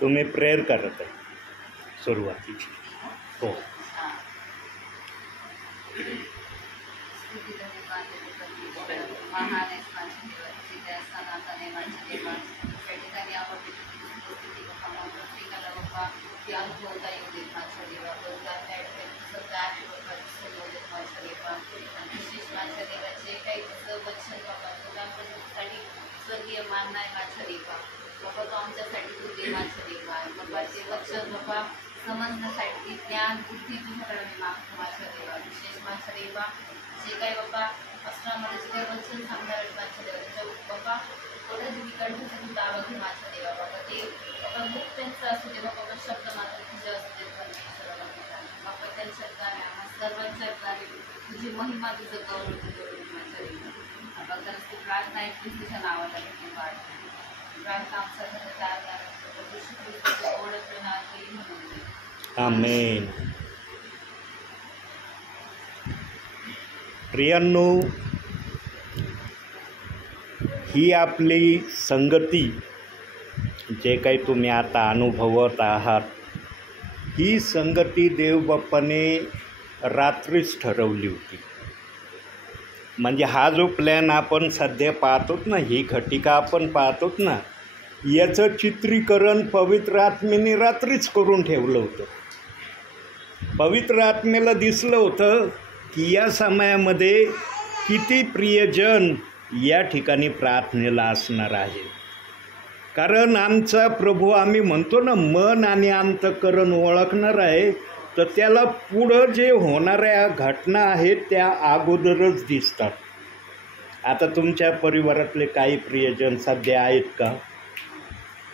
तुम्ही प्रेयर करत आहे सुरुवातीची. हो. स्वर्गीय मानना आहे माझ्या देवा बाबा, तो आमच्यासाठी तू देवाचा देव आहे बाबा. ते वचन बाबा समजण्यासाठी ज्ञान बुद्धी तुझ्याकडे मी मागतो माझ्या देवा. विशेष माझ्या देवा जे काही बाबा अस्त्रामध्ये जे काही वचन सांगणार आहेत माझ्या देवा, त्याच्या बाबा थोडं जे विकल्प तू दावा घे माझ्या देवा बाबा. ते बाबा मुख त्यांचं असू दे बाबा, शब्द मात्र तुझे असू दे परमेश्वराला बाबा. त्यांच्या द्वारे आम्हा सर्वांच्या द्वारे तुझी महिमा तुझं गौरव तुझं माझ्या देवा बाबा. खरंच ती प्रार्थना आहे तुझ्या नावाला घेतली वाढ प्रार्थना आमच्या आमेन. प्रियांनो, ही आपली संगती जे काही तुम्ही आता अनुभवत आहात, ही संगती देवबाप्पाने रात्रीच ठरवली होती. म्हणजे हा जो प्लॅन आपण सध्या पाहतोत ना, ही घटिका आपण पाहतोत ना, याचं चित्रीकरण पवित्र आत्मेने रात्रीच करून ठेवलं होतं. पवित्र आत्मेला दिसलं होतं की या समयामध्ये किती प्रियजन या ठिकाणी प्रार्थनेला असणार आहे. कारण आमचा प्रभू, आम्ही म्हणतो ना, मन आणि अंतःकरण ओळखणार आहे, तर त्याला पुढं जे होणाऱ्या घटना आहेत त्या अगोदरच दिसतात. आता तुमच्या परिवारातले काही प्रियजन सध्या आहेत का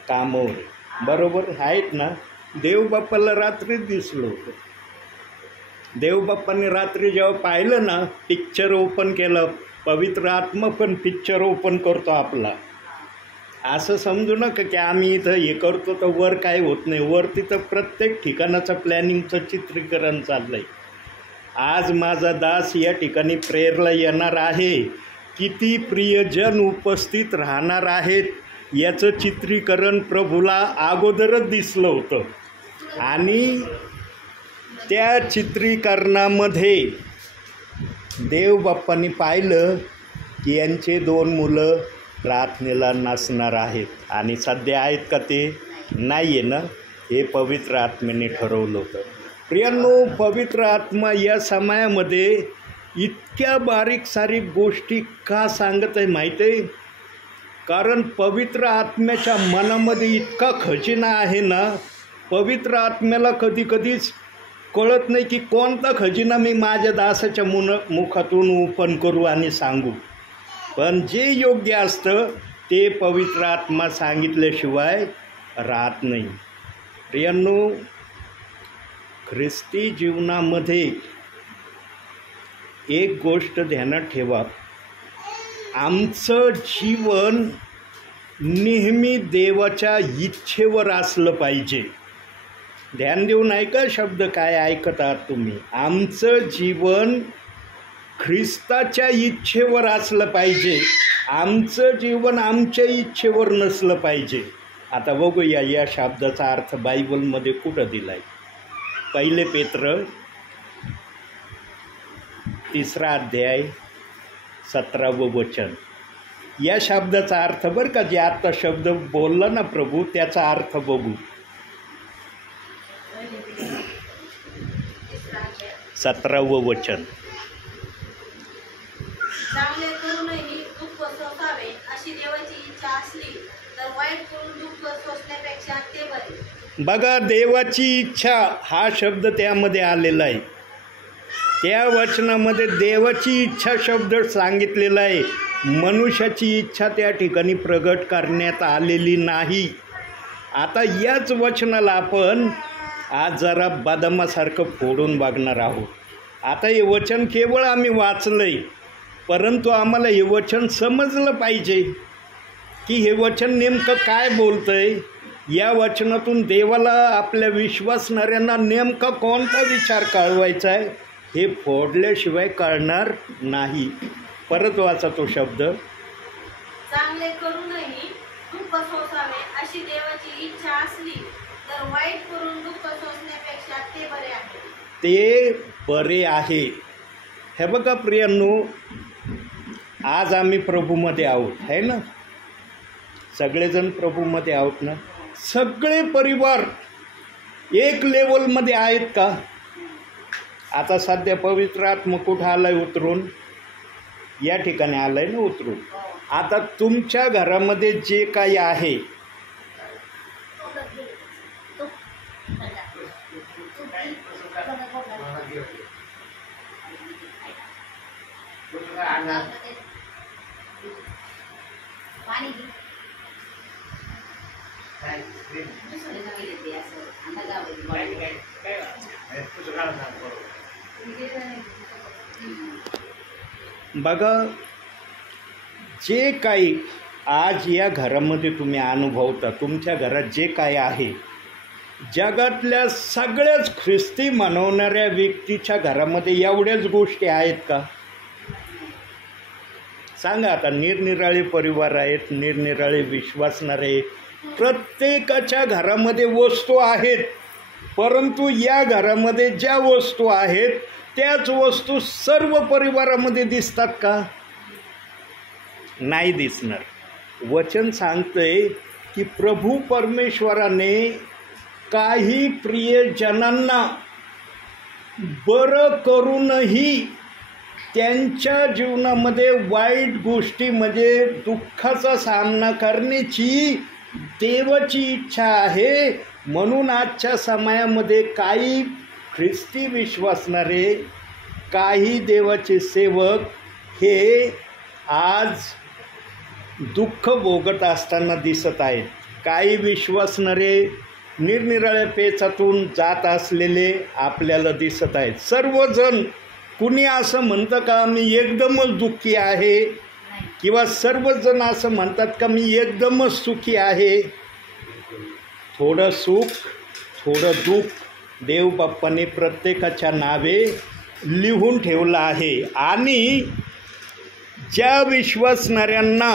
कामावर? बरोबर आहेत ना. देवबाप्पाला रात्री दिसलं होतं. देवबाप्पाने रात्री जेव्हा पाहिलं ना, पिक्चर ओपन केलं, पवित्र आत्मा पण पिक्चर ओपन करतो आपला. असं समजू नका की आम्ही इथं हे करतो तर वर काय होत नाही. वरती तर प्रत्येक ठिकाणाचं प्लॅनिंगचं चित्रीकरण चाललं आहे. आज माझा दास या ठिकाणी प्रेयरला येणार आहे. किती प्रियजन उपस्थित राहणार आहेत याचं चित्रीकरण प्रभूला अगोदरच दिसलं होतं. आणि त्या चित्रीकरणामध्ये देवबाप्पांनी पाहिलं की यांचे 2 मुलं प्रार्थनेला नसणार आहेत. आणि सध्या आहेत का? ते नाही आहे ना. हे पवित्र आत्म्याने ठरवलं होतं. प्रियांनो, पवित्र आत्मा या समयामध्ये इतक्या बारीक सारीक गोष्टी का सांगत आहे माहीत आहे? कारण पवित्र आत्म्याच्या मनामध्ये इतका खजिना आहे ना, पवित्र आत्म्याला कधीच कळत नाही की कोणता खजिना मी माझ्या दासाच्या मुखातून ओपन करू आणि सांगू. पण जे योग्य असतं ते पवित्र आत्मा सांगितल्याशिवाय राहत नाही. प्रियांनो, ख्रिस्ती जीवनामध्ये एक गोष्ट ध्यानात ठेवा, आमचं जीवन नेहमी देवाच्या इच्छेवर असलं पाहिजे. ध्यान देऊन ऐका शब्द काय ऐकत आहात तुम्ही. आमचं जीवन ख्रिस्ताच्या इच्छेवर असलं पाहिजे. आमचं जीवन आमच्या इच्छेवर नसलं पाहिजे. आता बघूया या शब्दाचा अर्थ बायबलमध्ये कुठं दिला आहे. 1 पेत्र 3 अध्याय 17 वचन. या शब्दाचा अर्थ बरं का, जे आत्ता शब्द बोलला ना प्रभू, त्याचा अर्थ बघू. 17 वचन. चांगले करूनही दुःख सोसावे अशी देवाची इच्छा असली तर वाईट करून दुःख सोसण्यापेक्षा ते बरे. बघा, देवाची इच्छा हा शब्द त्यामध्ये आलेला आहे. त्या वचनामध्ये देवाची इच्छा शब्द सांगितलेला आहे, मनुष्याची इच्छा त्या ठिकाणी प्रगट करण्यात आलेली नाही. आता याच वचनाला आपण आज जरा बदामासारखं फोडून बघणार आहोत. आता हे वचन केवळ आम्ही वाचलं आहे, परंतु आम्हाला हे वचन समजलं पाहिजे की हे वचन नेमकं काय बोलतं आहे. या वचनातून देवाला आपल्या विश्वासणाऱ्यांना नेमका कोणता विचार कळवायचा आहे हे फोडल्याशिवाय कळणार नाही. परत वाचा तो शब्द. चांगले करूनही दुःख सोसावे अशी देवाची इच्छा असली तर वाईट करून दुःख सोसण्यापेक्षा ते बरे आहे. ते बरे आहे. हे बघा प्रियांनो, आज आम्ही प्रभूमध्ये आहोत, आहे ना? सगळेजण प्रभूमध्ये आहोत ना? सगळे परिवार एक लेवलमध्ये आहेत का? आता सध्या पवित्र आत्मा कुठं आलाय उतरून? या ठिकाणी आलाय ना उतरून. आता तुमच्या घरामध्ये जे काही आहे बघा, जे काही आज या घरामध्ये तुम्ही अनुभवता, तुमच्या घरात जे काही आहे, जगातल्या सगळ्याच ख्रिस्ती म्हणवणाऱ्या व्यक्तीच्या घरामध्ये एवढ्याच गोष्टी आहेत का? सांगा. आता निरनिराळे परिवार आहेत, निरनिराळे विश्वासणारे, प्रत्येकाच्या घरामध्ये वस्तू आहेत, परंतु या घरामध्ये ज्या वस्तू आहेत त्याच वस्तू सर्व परिवारामध्ये दिसतात का? नाही दिसणार. वचन सांगतंय की प्रभू परमेश्वराने काही प्रियजनांना बरं करूनही त्यांच्या जीवनामध्ये वाईट गोष्टी म्हणजे दुःखाचा सामना करण्याची देवाची इच्छा आहे. म्हणून आजच्या समयामध्ये काही ख्रिस्ती विश्वासणारे, काही देवाचे सेवक हे आज दुःख भोगत असताना दिसत आहेत. काही विश्वासणारे निरनिराळ्या पेचातून जात असलेले आपल्याला दिसत आहेत. सर्वजण, कुणी असं म्हणतं का मी एकदमच दुःखी आहे, किंवा सर्वजण असं म्हणतात का मी एकदमच सुखी आहे. थोडं सुख, थोडं दुःख देव बाप्पाने प्रत्येकाच्या नावे लिहून ठेवलं आहे. आणि ज्या विश्वासणाऱ्यांना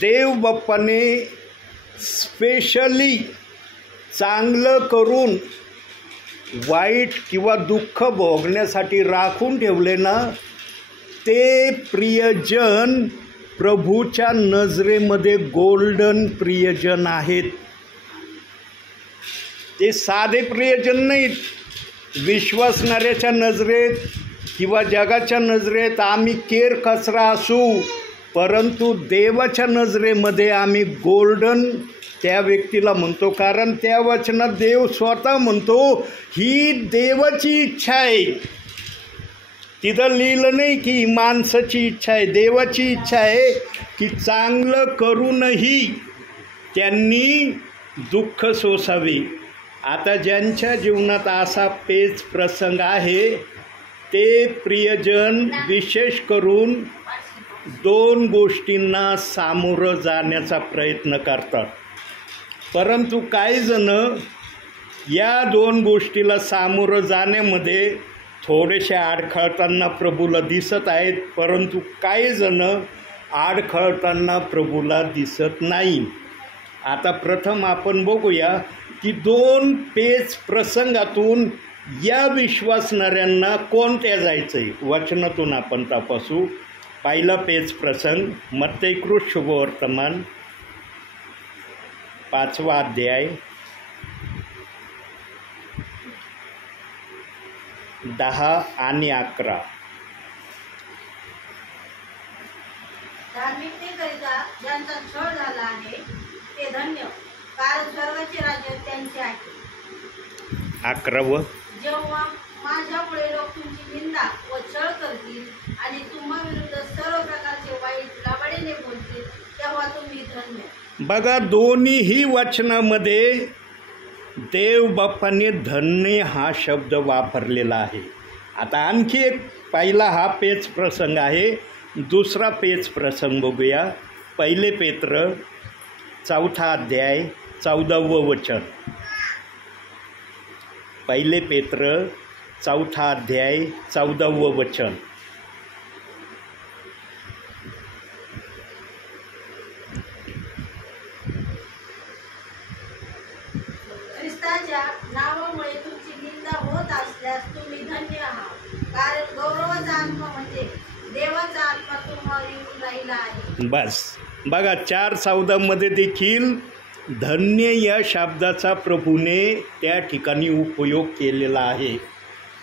देव बाप्पाने स्पेशली चांगलं करून वाईट किंवा दुःख भोगण्यासाठी राखून ठेवले ना, ते प्रियजन प्रभूच्या नजरेमध्ये गोल्डन प्रियजन आहेत. ते साधे प्रियजन नाहीत. विश्वासणाऱ्याच्या नजरेत किंवा जगाच्या नजरेत आम्ही केर कचरा असू, परंतु देवाच्या नजरेमध्ये आम्ही गोल्डन त्या व्यक्तीला म्हणतो. कारण त्या वचनात देव स्वतः म्हणतो ही देवाची इच्छा आहे. तिथं लिहिलं नाही की माणसाची इच्छा आहे, देवाची इच्छा आहे की चांगलं करूनही त्यांनी दुःख सोसावे. आता ज्यांच्या जीवनात असा पेच प्रसंग आहे ते प्रियजन विशेष करून दोन गोष्टींना सामोरं जाण्याचा प्रयत्न करतात. परंतु काही जण या दोन गोष्टीला सामोरं जाण्यामध्ये थोडेसे आडखळताना प्रभूला दिसत आहेत, परंतु काही जण आडखळताना प्रभूला दिसत नाही. आता प्रथम आपण बघूया की दोन पेच प्रसंगातून या विश्वासणाऱ्यांना कोणत्या जायचं आहे. वचनातून आपण तपासू. पहिला पेच प्रसंग मत्तेकृत शुभवर्तमान 5वा अध्याय 10 आणि 11. धार्मिकतेकरिता ज्यांचा छळ झाला आहे ते धन्य, कारण स्वर्गाचे राज्य त्यांचे आहे. 11. जेव्हा माझ्यामुळे लोक तुमची निंदा व छळ करतील आणि तुम्हा विरुद्ध सर्व प्रकारचे वाईट लाबाडीने बोलतील, तेव्हा तुम्ही धन्य. बघा, दोन्हीही वचनामध्ये देव बाप्पाने धन्य हा शब्द वापरलेला आहे. आता आणखी एक पहिला हा पेच प्रसंग आहे, दुसरा पेच प्रसंग बघूया. पहिले पेत्र 4 अध्याय 14 वचन. पहिले पेत्र 4 अध्याय 14 वचन. ख्रिस्ताच्या नावामुळे तुमची निंदा होत असल्यास तुम्ही धन्य आहात, कारण गौरवाचा आत्मा म्हणजे देवाचा आत्मा तुम्हाला येऊन राहिला आहे. बस बघा, 4:14 मध्ये देखील धन्य या शब्दाचा प्रभूने त्या ठिकाणी उपयोग केलेला आहे.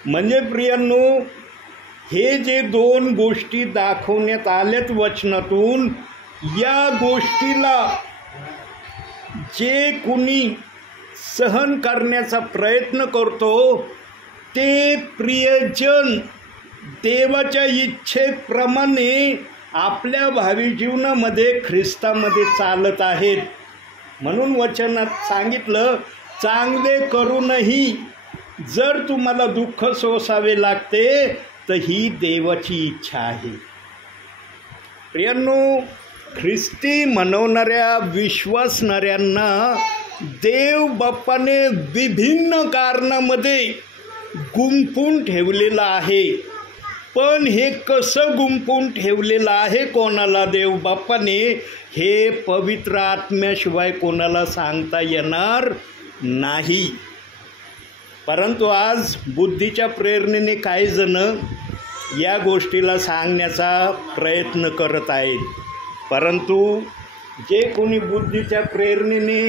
म्हणजे प्रियांनो, हे जे दोन गोष्टी दाखवण्यात आल्यात वचनातून, या गोष्टीला जे कुणी सहन करण्याचा प्रयत्न करतो ते प्रियजन देवाच्या इच्छेप्रमाणे आपल्या भावी जीवनामध्ये ख्रिस्तामध्ये चालत आहेत. म्हणून वचनात सांगितलं, चांगले करूनही जर तुम्हाला दुःख सोसावे लागते तर ही देवाची इच्छा आहे. प्रियांनो, ख्रिस्ती म्हणवणाऱ्या विश्वासणाऱ्यांना देव बाप्पाने विभिन्न कारणामध्ये गुंफून ठेवलेलं आहे. पण हे कसं गुंफून ठेवलेलं आहे कोणाला देव बाप्पाने, हे पवित्र आत्म्याशिवाय कोणाला सांगता येणार नाही. परंतु आज बुद्धीच्या प्रेरणेने काही जण या गोष्टीला सांगण्याचा प्रयत्न करत आहेत. परंतु जे कोणी बुद्धीच्या प्रेरणेने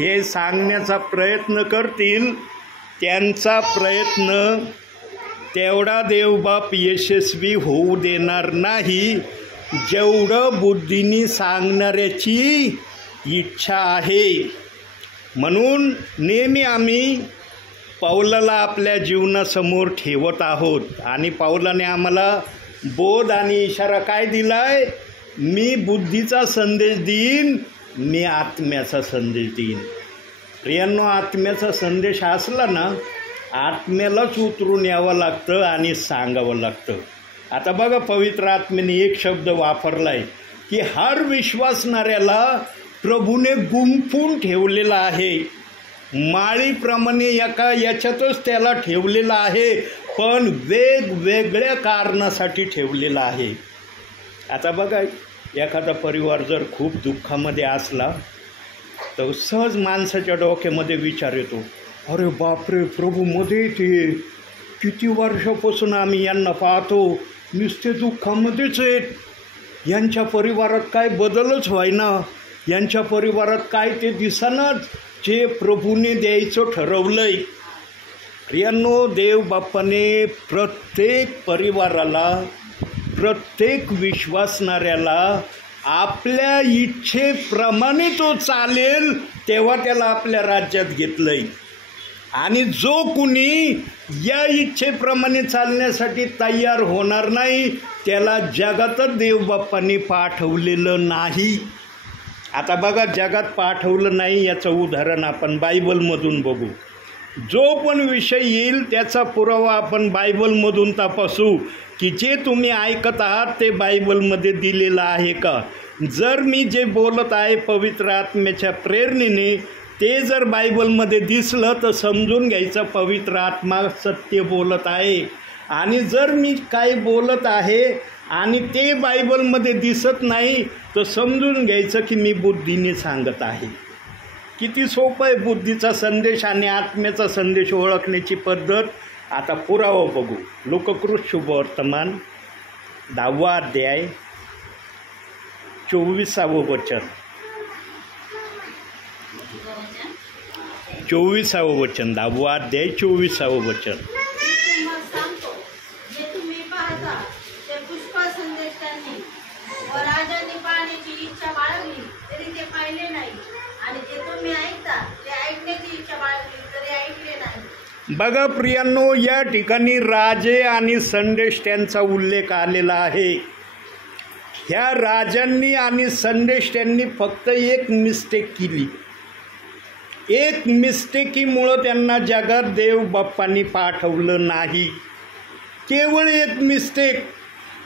हे सांगण्याचा प्रयत्न करतील त्यांचा प्रयत्न तेवढा देवबाप यशस्वी होऊ देणार नाही जेवढं बुद्धीने सांगणाऱ्याची इच्छा आहे. म्हणून नेहमी आम्ही पौलाला आपल्या जीवनासमोर ठेवत आहोत आणि पौलाने आम्हाला बोध आणि इशारा काय दिलाय, मी बुद्धीचा संदेश देईन, मी आत्म्याचा संदेश देईन. प्रियांनो, आत्म्याचा संदेश असला ना, आत्म्यालाच उतरून यावं लागतं आणि सांगावं लागतं. आता बघा, पवित्र आत्म्याने एक शब्द वापरला आहे की हर विश्वासणाऱ्याला प्रभूने गुंफून ठेवलेला आहे. माळीप्रमाणे एका याच्यातच त्याला ठेवलेला आहे, पण वेगवेगळ्या कारणासाठी ठेवलेला आहे. आता बघा, एखादा परिवार जर खूप दुःखामध्ये असला तर सहज माणसाच्या डोक्यामध्ये विचार येतो, अरे बापरे, प्रभू मध्ये येते, किती वर्षापासून आम्ही यांना पाहतो, नुसते दुःखामध्येच आहेत, यांच्या परिवारात काय बदलच व्हायना, यांच्या परिवारात काय ते दिसेनाच जे प्रभूने द्यायचं ठरवलंय. प्रियांनो, देव बाप्पाने प्रत्येक परिवाराला, प्रत्येक विश्वासणाऱ्याला आपल्या इच्छेप्रमाणे तो चालेल तेव्हा त्याला आपल्या राज्यात घेतलंय. आणि जो कुणी या इच्छेप्रमाणे चालण्यासाठी तयार होणार नाही त्याला जगातच देवबाप्पांनी पाठवलेलं नाही. आता बघा, जगात पाठवलं नाही याचं उदाहरण आपण बायबलमधून बघू. जो पण विषय येईल त्याचा पुरावा आपण बायबलमधून तपासू की जे तुम्ही ऐकत आहात ते बायबलमध्ये दिलेलं आहे का. जर मी जे बोलत आहे पवित्र आत्म्याच्या प्रेरणेने ते जर बायबलमध्ये दिसलं तर समजून घ्यायचं पवित्र आत्मा सत्य बोलत आहे. आणि जर मी काय बोलत आहे आणि ते बायबलमध्ये दिसत नाही तर समजून घ्यायचं की मी बुद्धीने सांगत आहे. किती सोपं आहे बुद्धीचा संदेश आणि आत्म्याचा संदेश ओळखण्याची पद्धत. आता पुरावा बघू. लोककृत शुभवर्तमान 10 अध्याय 24 वचन. 24 वचन, 10 अध्याय 24 वचन. सांगतो, जे तुम्ही पाहता ते पुष्कळ संदेश त्यांनी व राजांनी पाहण्याची इच्छा बाळगली तरी ते पाहिले नाही, आणि जे तुम्ही ऐकता ते ऐकण्याची इच्छा बाळगली तरी ऐकले नाही. बघा प्रियांनो, या ठिकाणी राजे आणि संदेश त्यांचा उल्लेख आलेला आहे. ह्या राजांनी आणि संदेश त्यांनी फक्त एक मिस्टेक केली. एक मिस्टेकीमुळं त्यांना जगात देव बाप्पांनी पाठवलं नाही. केवळ एक मिस्टेक.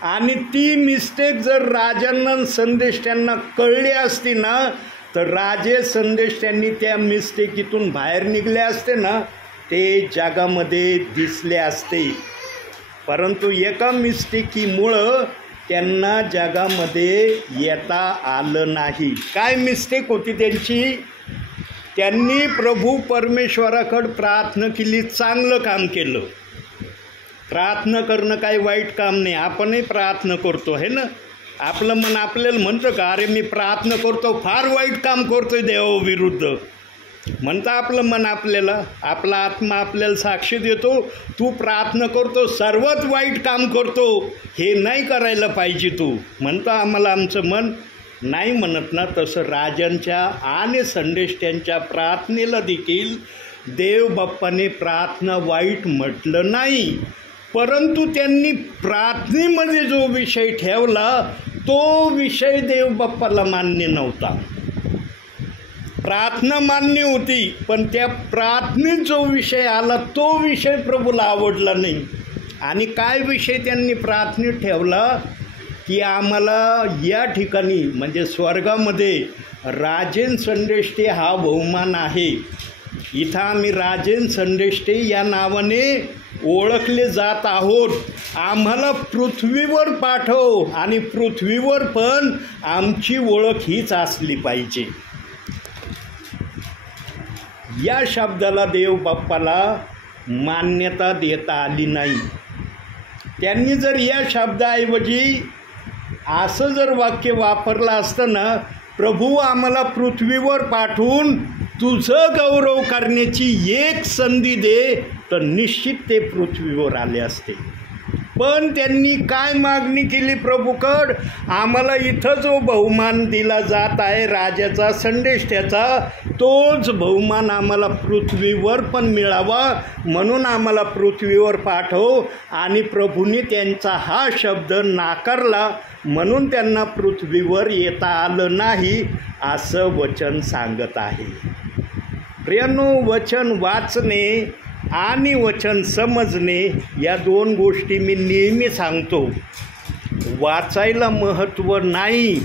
आणि ती मिस्टेक जर राजांना संदेश त्यांना कळली असती ना, तर राजे संदेश त्यांनी त्या मिस्टेकीतून बाहेर निघले असते ना, ते जगामध्ये दिसले असते. परंतु एका मिस्टेकीमुळं त्यांना जगामध्ये येता आलं नाही. काय मिस्टेक होती त्यांची? त्यांनी प्रभू परमेश्वराकडे प्रार्थना केली, चांगलं काम केलं. प्रार्थना करणं काही वाईट काम नाही. आपणही प्रार्थना करतो आहे ना. आपलं मन आपल्याला म्हणतं का, अरे मी प्रार्थना करतो, फार वाईट काम करतोय देवाविरुद्ध, म्हणतं आपलं मन आपल्याला, आपला आत्मा आपल्याला साक्षी देतो, तू प्रार्थना करतो, सर्वात वाईट काम करतो, हे नाही करायला पाहिजे तू, म्हणतं आम्हाला आमचं मन नाही म्हणत ना. तसं राजांच्या आणि संदेश त्यांच्या प्रार्थनेला देखील देव बाप्पाने प्रार्थना वाईट म्हटलं नाही. परंतु त्यांनी प्रार्थनेमध्ये जो विषय ठेवला तो विषय देव बाप्पाला मान्य नव्हता. प्रार्थना मान्य होती, पण त्या प्रार्थनेत जो विषय आला तो विषय प्रभूला आवडला नाही. आणि काय विषय त्यांनी प्रार्थनेत ठेवला की आम्हाला या ठिकाणी म्हणजे स्वर्गामध्ये राजेन संदेष्टे हा बहुमान आहे. इथं आम्ही राजेन संदेष्टे या नावाने ओळखले जात आहोत. आम्हाला पृथ्वीवर पाठव आणि पृथ्वीवर पण आमची ओळख हीच असली पाहिजे. या शब्दाला देव बाप्पाला मान्यता देता आली नाही. त्यांनी जर या शब्दाऐवजी असं जर वाक्य वापरलं असतं ना, प्रभू आम्हाला पृथ्वीवर पाठवून तुझं गौरव करण्याची एक संधी दे, तर निश्चित ते पृथ्वीवर आले असते. पण त्यांनी काय मागणी केली प्रभूकड, आम्हाला इथं जो बहुमान दिला जात आहे राजाचा संदेश त्याचा, तोच बहुमान आम्हाला पृथ्वीवर पण मिळावा, म्हणून आम्हाला पृथ्वीवर पाठव. आणि प्रभूने त्यांचा हा शब्द नाकारला, म्हणून त्यांना पृथ्वीवर येता आलं नाही असं वचन सांगत आहे. प्रियांनो, वचन वाचणे आणि वचन समजणे या दोन गोष्टी मी नेहमी सांगतो. वाचायला महत्त्व नाही,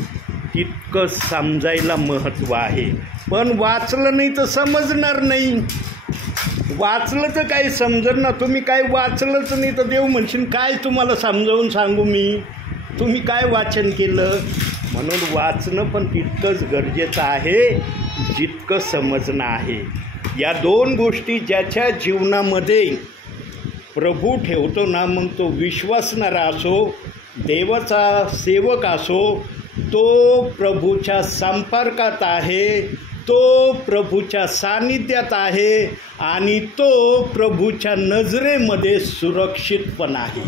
तितकं समजायला महत्त्व आहे. पण वाचलं नाही तर समजणार नाही. वाचलं तर काही समजणार ना. तुम्ही काय वाचलंच नाही तर देव म्हणशील काय तुम्हाला समजावून सांगू मी, तुम्ही काय वाचन केलं. म्हणून वाचणं पण तितकंच गरजेचं आहे जितकं समजणं आहे. या दोन गोष्टी ज्याच्या जीवनामध्ये प्रभू ठेवतो ना, मग तो विश्वासणारा असो, देवाचा सेवक असो, तो प्रभूच्या संपर्कात आहे, तो प्रभूच्या सानिध्यात आहे आणि तो प्रभूच्या नजरेमध्ये सुरक्षित पण आहे.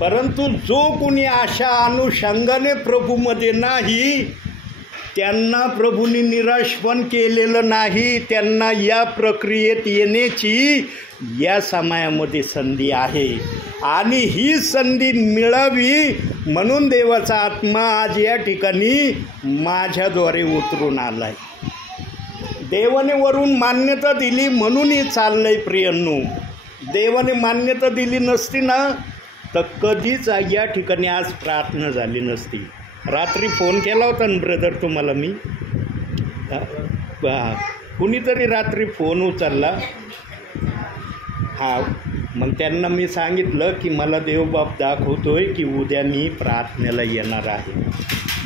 परंतु जो कोणी अशा अनुषंगाने प्रभूमध्ये नाही, त्यांना प्रभूंनी निराश पण केलेलं नाही. त्यांना या प्रक्रियेत येण्याची या समयामध्ये संधी आहे. आणि ही संधी मिळावी म्हणून देवाचा आत्मा आज या ठिकाणी माझ्याद्वारे उतरून आला आहे. देवाने वरून मान्यता दिली म्हणून हे चाललं आहे. प्रियांनो, देवाने मान्यता दिली नसती ना तर कधीच या ठिकाणी आज प्रार्थना झाली नसती. रात्री फोन केला होता ना ब्रदर तुम्हाला मी, कुणीतरी रात्री फोन उचलला. हां, मग त्यांना मी सांगितलं की मला देवबाप दाखवतोय की उद्या मी प्रार्थनेला येणार आहे.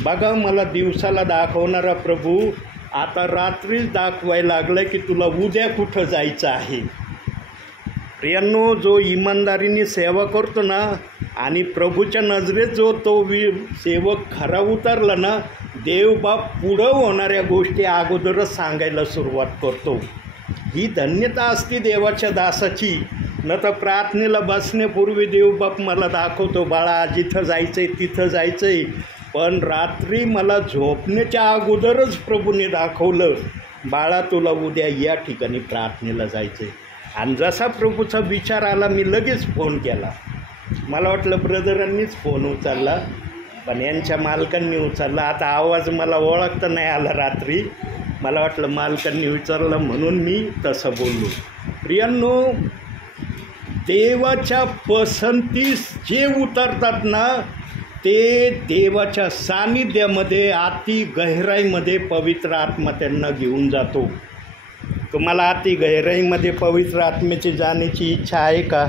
बघा, मला दिवसाला दाखवणारा प्रभू आता रात्रीच दाखवायला लागलं की तुला उद्या कुठं जायचं आहे. प्रियांनो, जो इमानदारीने सेवा करतो ना आणि प्रभूच्या नजरेत जो तो सेवक खरा उतरला ना, देवबाप पुढं होणाऱ्या गोष्टी अगोदरच सांगायला सुरुवात करतो. ही धन्यता असते देवाच्या दासाची. न तर प्रार्थनेला बसण्यापूर्वी देवबाप मला दाखवतो, बाळा जिथं जायचं आहे तिथं जायचं आहे. पण रात्री मला झोपण्याच्या अगोदरच प्रभूने दाखवलं, बाळा तुला उद्या या ठिकाणी प्रार्थनेला जायचं आहे. आणि जसा प्रभूचा विचार आला मी लगेच फोन केला. मला वाटलं ब्रदरांनीच फोन उचलला, पण यांच्या मालकांनी उचलला. आता आवाज मला ओळखता नाही आला रात्री, मला वाटलं मालकांनी विचारलं म्हणून मी तसं बोललो. प्रियांनो, देवाच्या पसंतीस जे उतरतात ना ते देवाच्या सानिध्यामध्ये अति गहिराईमध्ये पवित्र आत्मा त्यांना घेऊन जातो. तुम्हाला अति गहिराईमध्ये पवित्र आत्म्याची जाण्याची इच्छा आहे का?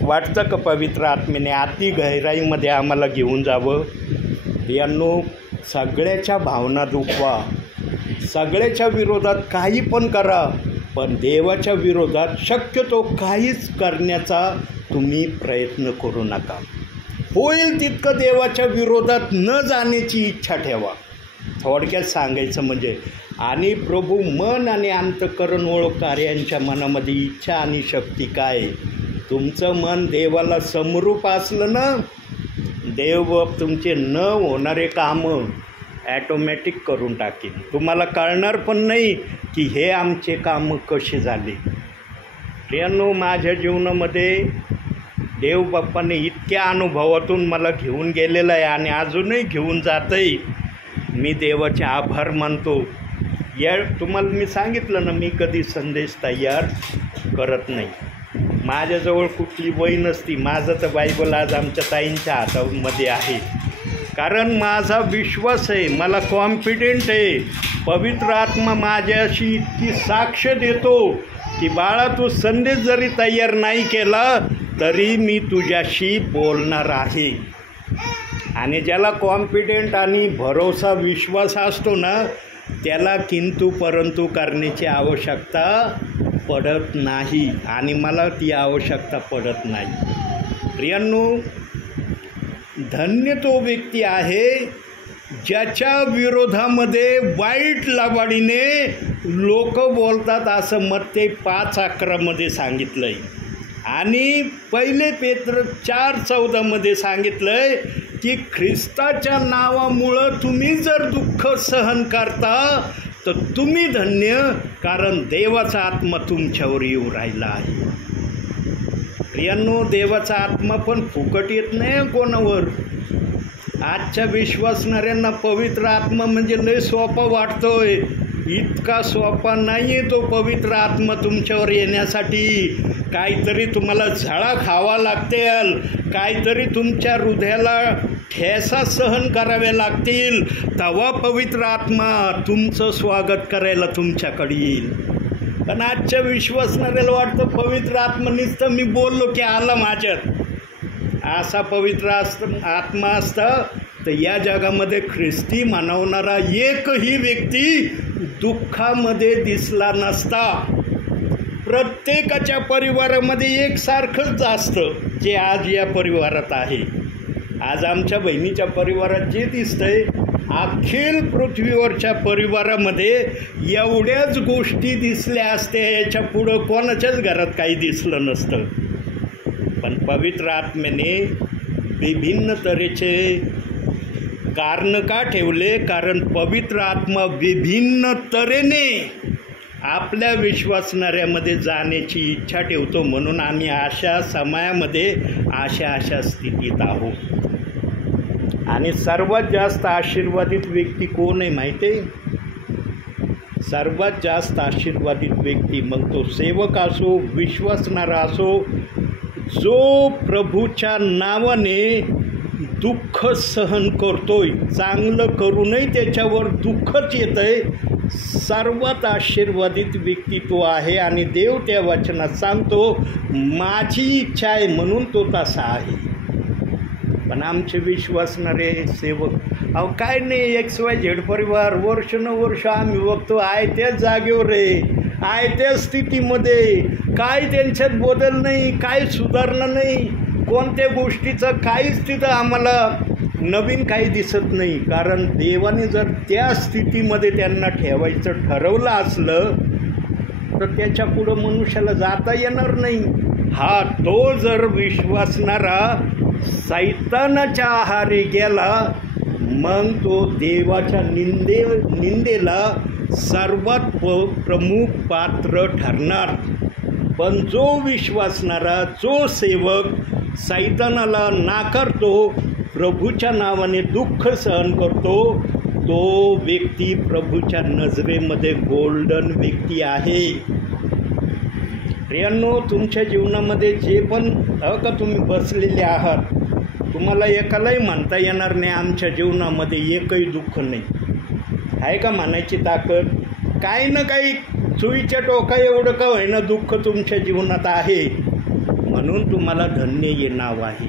वाटतं का पवित्र आत्म्याने अति गहिराईमध्ये आम्हाला घेऊन जावं? यांनो, सगळ्याच्या भावना दुखवा, सगळ्याच्या विरोधात काही पण करा, पण देवाच्या विरोधात शक्यतो काहीच करण्याचा तुम्ही प्रयत्न करू नका. होईल तितकं देवाच्या विरोधात न जाण्याची इच्छा ठेवा. थोडक्यात सांगायचं म्हणजे. आणि प्रभू मन आणि अंतःकरण ओळखणारे यांच्या मनामध्ये इच्छा आणि शक्ती काय. तुमचं मन देवाला समरूप असलं ना, देव तुमचे न होणारे कामं ॲटोमॅटिक करून टाकेल. तुम्हाला कळणार पण नाही की हे आमचे कामं कसे झाले. प्रियांनो, माझ्या जीवनामध्ये देवबाप्पाने इतक्या अनुभवातून मला घेऊन गेलेलं आहे आणि अजूनही घेऊन जातं आहे. मी देवाचे आभार मानतो. तुम्हाला मी सांगितलं ना, मी कधी संदेश तयार करत नाही. माझ्याजवळ कुठली वही नसती. माझं तर बायबल आज आमच्या ताईंच्या हातामध्ये आहे, कारण माझा विश्वास आहे, मला कॉन्फिडेंट आहे. पवित्र आत्मा माझ्याशी इतकी साक्ष देतो की बाळा, तू संदेश जरी तयार नाही केला तरी मी तुझ्याशी बोलणार आहे. आणि ज्याला कॉन्फिडेंट आणि भरोसा विश्वास असतो ना, त्याला किंतु परंतु करण्याची आवश्यकता पडत नाही. आणि मला ती आवश्यकता पडत नाही. प्रियांनो, धन्य तो व्यक्ती आहे ज्याच्या विरोधामध्ये वाईट लबाडीने लोक बोलतात, असं मत्ते 5:11 सांगितलं आहे. आणि 1 पेत्र 4:14 सांगितलं आहे की ख्रिस्ताच्या नावामुळं तुम्ही जर दुःख सहन करता तर तुम्ही धन्य, कारण देवाचा आत्मा तुमच्यावर येऊ राहिला आहे. प्रियांनो, देवाचा आत्मा पण फुकट येत नाही कोणावर. आजच्या विश्वासणाऱ्यांना पवित्र आत्मा म्हणजे लय सोपा वाटतोय. इतका सोपा नाही आहे तो पवित्र आत्मा तुमच्यावर येण्यासाठी. काहीतरी तुम्हाला झळा खावा लागतील, काहीतरी तुमच्या हृदयाला ठेसा सहन करावे लागतील, तेव्हा पवित्र आत्मा तुमचं स्वागत करायला तुमच्याकडे येईल. पण आजच्या विश्वासणाऱ्याला वाटतं पवित्र आत्मा नुसतं मी बोललो की आला माझ्यात. असा पवित्र आत्मा असता तर या जगामध्ये ख्रिस्ती मानवणारा एकही व्यक्ती दुःखामध्ये दिसला नसता. प्रत्येकाच्या परिवारामध्ये एकसारखंच असतं जे आज या परिवारात आहे. आज आमच्या बहिणीच्या परिवारात जे दिसतंय, अखिल पृथ्वीवरच्या परिवारामध्ये एवढ्याच गोष्टी दिसल्या असत्या, याच्या पुढं कोणाच्याच घरात काही दिसलं नसतं. पण पवित्र आत्म्याने विभिन्न तऱ्हेचे कारण का ठेवले? कारण पवित्र आत्मा विभिन्न तऱ्हेने आपल्या विश्वासणाऱ्यामध्ये जाण्याची इच्छा ठेवतो. म्हणून आम्ही अशा समयामध्ये अशा स्थितीत आहोत. आणि सर्वात जास्त आशीर्वादित व्यक्ती कोण आहे माहिती आहे? सर्वात जास्त आशीर्वादित व्यक्ती, मग तो सेवक असो, विश्वासणारा असो, जो प्रभूच्या नावाने दुःख सहन करतोय. चांगलं करूनही त्याच्यावर दुःखच येतं आहे. सर्वात आशीर्वादित व्यक्ती तो आहे. आणि देव त्या वचनात सांगतो, माझी इच्छा आहे म्हणून तो तसा आहे. पण आमचे विश्वासणारे सेवक, अहो काय नाही, XYZ परिवार वर्ष आम्ही बघतो आहे त्याच जागेवर आहे, आहे त्या स्थितीमध्ये. काय त्यांच्यात बदल नाही, काय सुधारणा नाही, कोणत्या गोष्टीचं काहीच तिथं आम्हाला नवीन काही दिसत नाही. कारण देवाने जर त्या स्थितीमध्ये त्यांना ठेवायचं ठरवलं असलं तर त्याच्या पुढं मनुष्याला जाता येणार नाही. हा तो जर विश्वासणारा सैतानाच्या आहारी गेला, मग तो देवाच्या निंदेला सर्वात प्रमुख पात्र ठरणार. पण जो विश्वासणारा, जो सेवक सैतानाला नाकारतो, प्रभूच्या नावाने दुःख सहन करतो, तो व्यक्ती प्रभूच्या नजरेमध्ये गोल्डन व्यक्ती आहे. प्रियांनो, तुमच्या जीवनामध्ये जे पण का तुम्ही बसलेले आहात, तुम्हाला एकालाही म्हणता येणार नाही आमच्या जीवनामध्ये एकही दुःख नाही. आहे का म्हणायची ताकद? काही ना काही चुईच्या टोका एवढं का होईना दुःख तुमच्या जीवनात आहे, म्हणून तुम्हाला धन्य हे नाव आहे.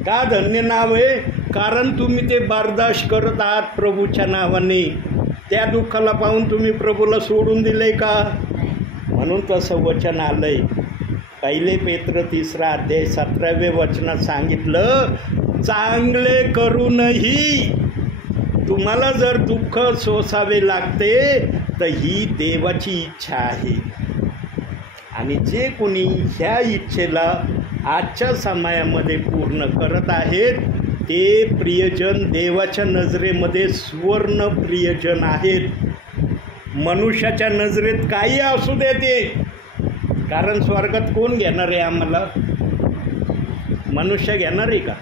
का धन्य नाव आहे? कारण तुम्ही ते बर्दाश्त करत आहात प्रभूच्या नावाने. त्या दुःखाला पाहून तुम्ही प्रभूला सोडून दिलंय का? म्हणून तसं वचन आलंय. 1 पेत्र 3 अध्याय 17व्या वचनात सांगितलं, चांगले करूनही तुम्हाला जर दुःख सोसावे लागते तर ही देवाची इच्छा आहे. आणि जे कोणी ह्या इच्छेला आजच्या समयामध्ये पूर्ण करत आहेत ते प्रियजन देवाच्या नजरेमध्ये सुवर्ण प्रियजन आहेत. मनुष्याच्या नजरेत काही असू दे ते, कारण स्वर्गात कोण घेणार आहे आम्हाला? मनुष्य घेणार आहे का?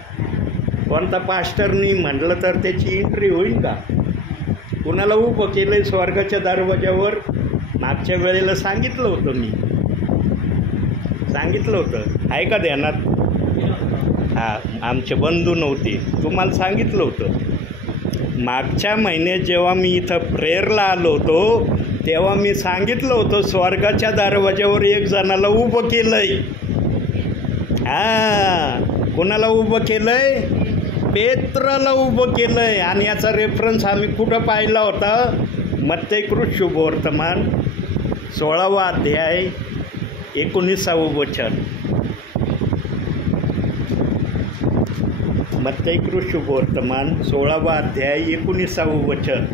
कोणता पास्टरनी म्हटलं तर त्याची एंट्री होईल का? कुणाला उभं केलं आहे स्वर्गाच्या दरवाजावर? मागच्या वेळेला सांगितलं होतं, मी सांगितलं होतं, आहे का ध्यानात? आमचे बंधू नव्हते, तुम्हाला सांगितलं होतं. मागच्या महिन्यात जेव्हा मी इथं प्रेयरला आलो होतो तेव्हा मी सांगितलं होतं, स्वर्गाच्या दरवाजावर एक जणाला उभं केलं आहे. कोणाला उभं केलं आहे? पेत्राला उभं केलं आहे. आणि याचा रेफरन्स आम्ही कुठं पाहिला होता? मत्तेकृत शुभवर्तमान 16वा अध्याय 19वे वचन. मत्तेकृत शुभवर्तमान 16वा अध्याय 19वे वचन.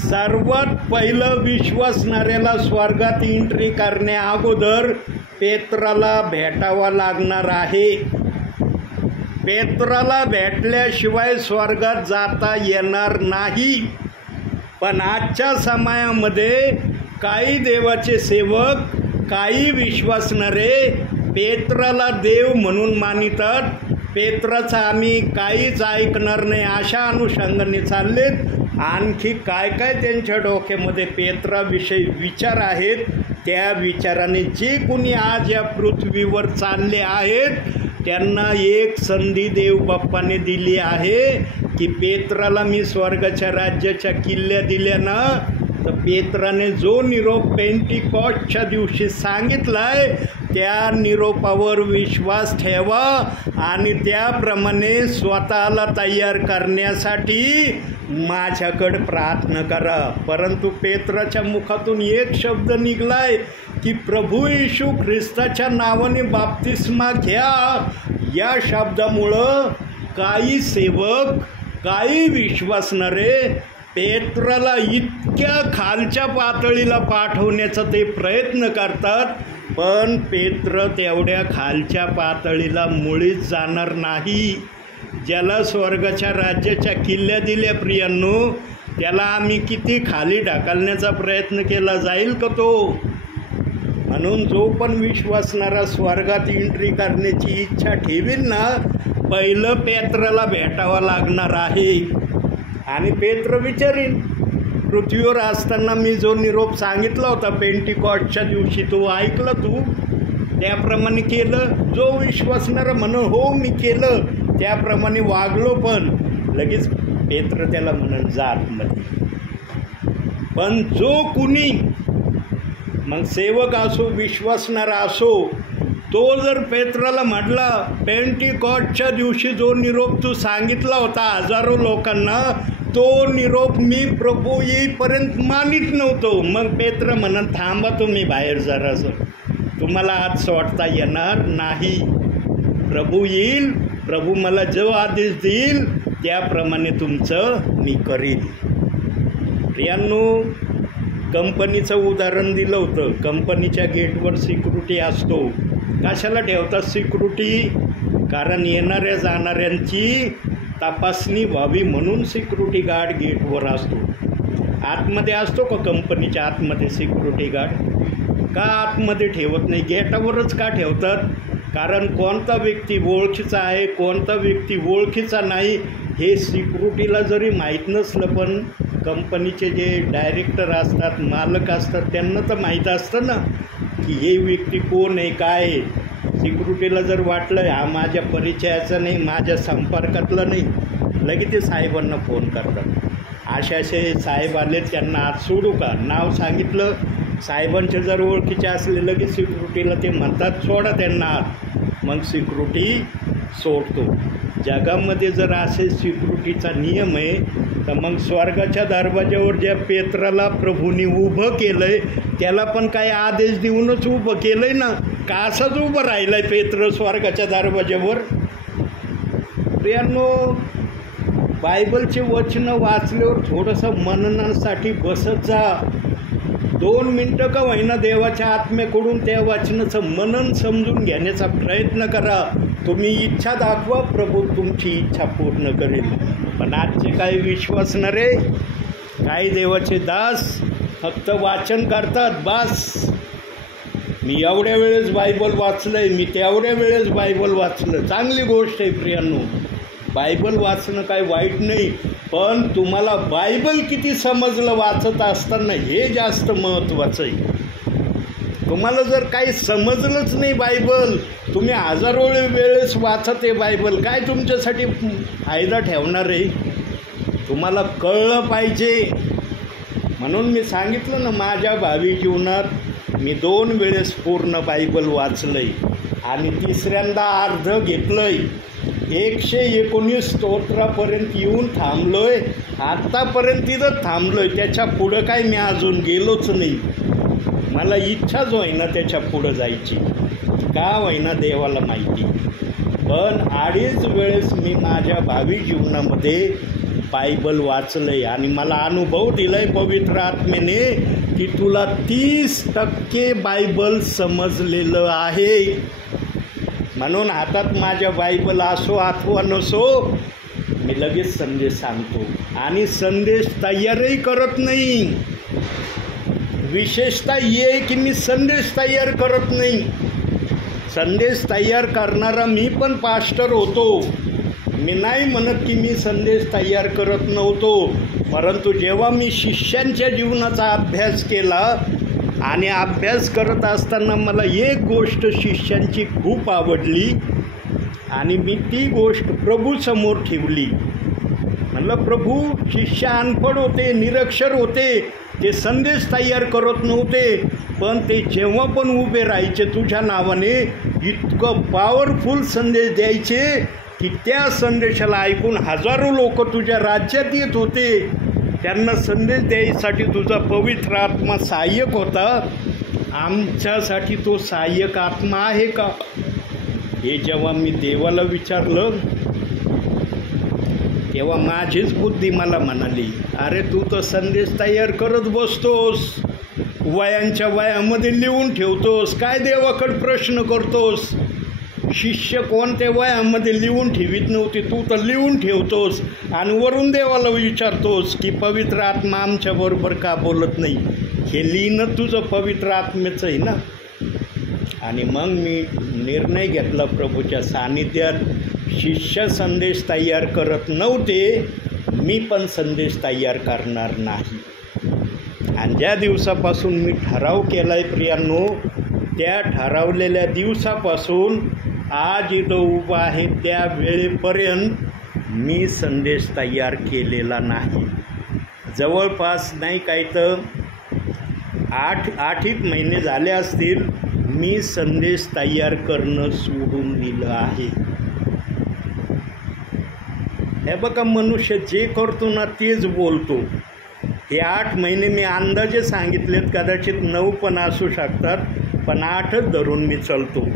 सर्वात पहिलं विश्वासणाऱ्याला स्वर्गात एंट्री करण्या अगोदर पेत्राला भेटावा लागणार आहे. पेत्राला भेटल्याशिवाय स्वर्गात जाता येणार नाही. पण आजच्या समयामध्ये काही देवाचे सेवक, काही विश्वासणारे पेत्राला देव म्हणून मानितात. पेत्राचं आम्ही काहीच ऐकणार नाही अशा अनुषंगाने चाललेत. आणखी काय काय त्यांच्या डोक्यामध्ये पेत्राविषयी विचार आहेत, त्या विचाराने जे कोणी आज या पृथ्वीवर चालले आहेत त्यांना एक संधी देव बाप्पाने दिली आहे की पेत्राला मी स्वर्गाच्या राज्याच्या किल्ल्या दिल्या ना, तर पेत्राने जो निरोप पेंटिकॉस्टच्या दिवशी सांगितलाय त्या निरोपावर विश्वास ठेवा आणि त्याप्रमाणे स्वतःला तयार करण्यासाठी माझ्याकडे प्रार्थना करा. परंतु पेत्राच्या मुखातून एक शब्द निघलाय की प्रभू येशू ख्रिस्ताच्या नावाने बाप्तिस्मा घ्या. या शब्दामुळं काही सेवक, काही विश्वासणारे पेत्राला इतक्या खालच्या पातळीला पाठवण्याचा ते प्रयत्न करतात, पण पेत्र तेवढ्या खालच्या पातळीला मुळीच जाणार नाही. ज्याला स्वर्गाच्या राज्याच्या किल्ल्या दिल्या प्रियांनो, त्याला आम्ही किती खाली ढकलण्याचा प्रयत्न केला जाईल का तो? म्हणून जो पण विश्वासणारा स्वर्गात एंट्री करण्याची इच्छा ठेवील ना, पहिलं पेत्राला भेटावं लागणार आहे. आणि पेत्र विचारीन, पृथ्वीवर असताना मी जो निरोप सांगितला होता पेंटिकॉस्टच्या दिवशी, तो ऐकला तू? त्याप्रमाणे केलं? जो विश्वासणारा म्हणून हो मी केलं, त्याप्रमाणे वागलो. पण लगेच पेत्र त्याला म्हणून जा आतमध्ये. पण जो कुणी मग सेवक असो, विश्वासणारा असो, तो जर पेत्राला म्हटला पेंटिकॉस्टच्या दिवशी जो निरोप तू सांगितला होता हजारो लोकांना, तो निरोप मी प्रभू येईपर्यंत मानित नव्हतो, मग पेत्र म्हणत थांबा तुम्ही बाहेर जरासं, तुम्हाला आत सोडता येणार नाही. प्रभू येईल, प्रभू मला जो आदेश देईल त्याप्रमाणे तुमचं मी करीन. प्रियांनो, कंपनीचं उदाहरण दिलं होतं. कंपनीच्या गेटवर सिक्युरिटी असतो. कशाला ठेवतात सिक्युरिटी? कारण येणाऱ्या जाणाऱ्यांची तपासणी व्हावी म्हणून सिक्युरिटी गार्ड गेटवर असतो. आतमध्ये असतो का कंपनीच्या आतमध्ये सिक्युरिटी गार्ड? का आतमध्ये ठेवत नाही? गेटावरच का ठेवतात? कारण कोणता व्यक्ती ओळखीचा आहे, कोणता व्यक्ती ओळखीचा नाही हे सिक्युरिटीला जरी माहीत नसलं, पण कंपनीचे जे डायरेक्टर असतात, मालक असतात, त्यांना तर माहीत असतं ना की हे व्यक्ती कोण आहे, काय आहे. सिक्युरिटीला जर वाटलं हा माझ्या परिचयाचा नाही, माझ्या संपर्कातला नाही, लगेच ते साहेबांना फोन करतात. असे साहेब आले, त्यांना आत सोडू का? नाव सांगितलं, साहेबांचे जर ओळखीचे असले लगेच सिक्युरिटीला ते म्हणतात सोडा त्यांना आत. मग सिक्युरिटी सोडतो. जगामध्ये जर असे सिक्युरिटीचा नियम आहे तर मग स्वर्गाच्या दरवाज्यावर ज्या पेत्राला प्रभूंनी उभं केलं आहे त्याला पण काही आदेश देऊनच उभं केलं आहे ना, का असाच उभं राहिलं आहे पेत्र स्वर्गाच्या दरवाज्यावर? प्रियांनो, बायबलचे वचनं वाचल्यावर थोडंसं मननासाठी बसत जा. 2 मिनटं का होईना देवाच्या आत्म्याकडून त्या वचनाचं मनन समजून घेण्याचा प्रयत्न करा. तुम्ही इच्छा दाखवा, प्रभू तुमची इच्छा पूर्ण करेल. पण आजचे काही विश्वास न रे, काही देवाचे दास फक्त वाचन करतात. बस, मी एवढ्या वेळेस बायबल वाचलं आहे, मी तेवढ्या वेळेस बायबल वाचलं. चांगली गोष्ट आहे प्रियांनो, बायबल वाचणं काय वाईट नाही, पण तुम्हाला बायबल किती समजलं वाचत असताना हे जास्त महत्त्वाचं आहे. तुम्हाला जर काही समजलंच नाही बायबल, तुम्ही हजारो वेळेस वाचत आहे बायबल, काय तुमच्यासाठी फायदा ठेवणार आहे? तुम्हाला कळलं पाहिजे. म्हणून मी सांगितलं ना, माझ्या भावी जीवनात मी 2 वेळेस पूर्ण बायबल वाचलं आहे आणि तिसऱ्यांदा अर्ध घेतलं आहे. 119 स्तोत्रापर्यंत येऊन थांबलो आहे. आत्तापर्यंत तिथं थांबलो आहे, त्याच्या पुढं काय मी अजून गेलोच नाही. मला इच्छाच होईना त्याच्या पुढं जायची, का होईना देवाला माहिती. पण 2.5 वेळेस मी माझ्या भावी जीवनामध्ये बायबल वाचलं आहे आणि मला अनुभव दिला आहे पवित्र आत्म्याने की तुला 30% बायबल समजलेलं आहे. म्हणून हातात माझ्या बायबल असो अथवा नसो, मी लगेच संदेश सांगतो आणि संदेश तयारही करत नाही. विशेषतः ये की मी संदेश तयार करत नाही. संदेश तयार करणारा मी पण पास्टर होतो. मी नाही म्हणत की मी संदेश तयार करत नव्हतो, परंतु जेव्हा मी शिष्यांच्या जीवनाचा अभ्यास केला आणि अभ्यास करत असताना मला एक गोष्ट शिष्यांची खूप आवडली आणि मी ती गोष्ट प्रभूसमोर ठेवली. म्हणलं, प्रभू, शिष्य अनपढ होते, निरक्षर होते, ते संदेश तयार करत नव्हते, पण ते जेव्हा पण उभे राहायचे तुझ्या नावाने इतकं पॉवरफुल संदेश द्यायचे की त्या संदेशाला ऐकून हजारो लोक तुझ्या राज्यात येत होते. त्यांना संदेश द्यायसाठी तुझा पवित्र आत्मा सहाय्यक होता. आमच्यासाठी तो सहाय्यक आत्मा आहे का? हे जेव्हा मी देवाला विचारलं तेव्हा माझीच बुद्धी मला म्हणाली, अरे तू तर संदेश तयार करत बसतोस, वयांच्या वयामध्ये लिहून ठेवतोस, काय देवाकडे प्रश्न करतोस? शिष्य कोणत्या वयामध्ये लिहून ठेवीत नव्हती, तू तर लिहून ठेवतोस आणि वरून देवाला विचारतोस की पवित्र आत्मा आमच्याबरोबर का बोलत नाही? हे लिहिणं तुझं पवित्र आत्म्याचं आहे ना. आणि मग मी निर्णय घेतला प्रभूच्या सानिध्यात, शिष्य संदेश तयार करत नव्हते, मी पण संदेश तयार करणार नाही. आणि ज्या दिवसापासून मी ठराव केला आहे प्रियांनो, त्या ठरवलेल्या दिवसापासून आज इथं उभा आहे त्या वेळेपर्यंत मी संदेश तयार केलेला नाही. जवळपास नाही काही तर 8 महिने झाले असतील मी संदेश तयार करणं सोडून दिलं आहे. हे बघा, मनुष्य जे करतो ना तेच बोलतो. हे 8 महिने मी अंदाजे सांगितलेत, कदाचित 9 पण असू शकतात, पण 8च धरून मी चालतो.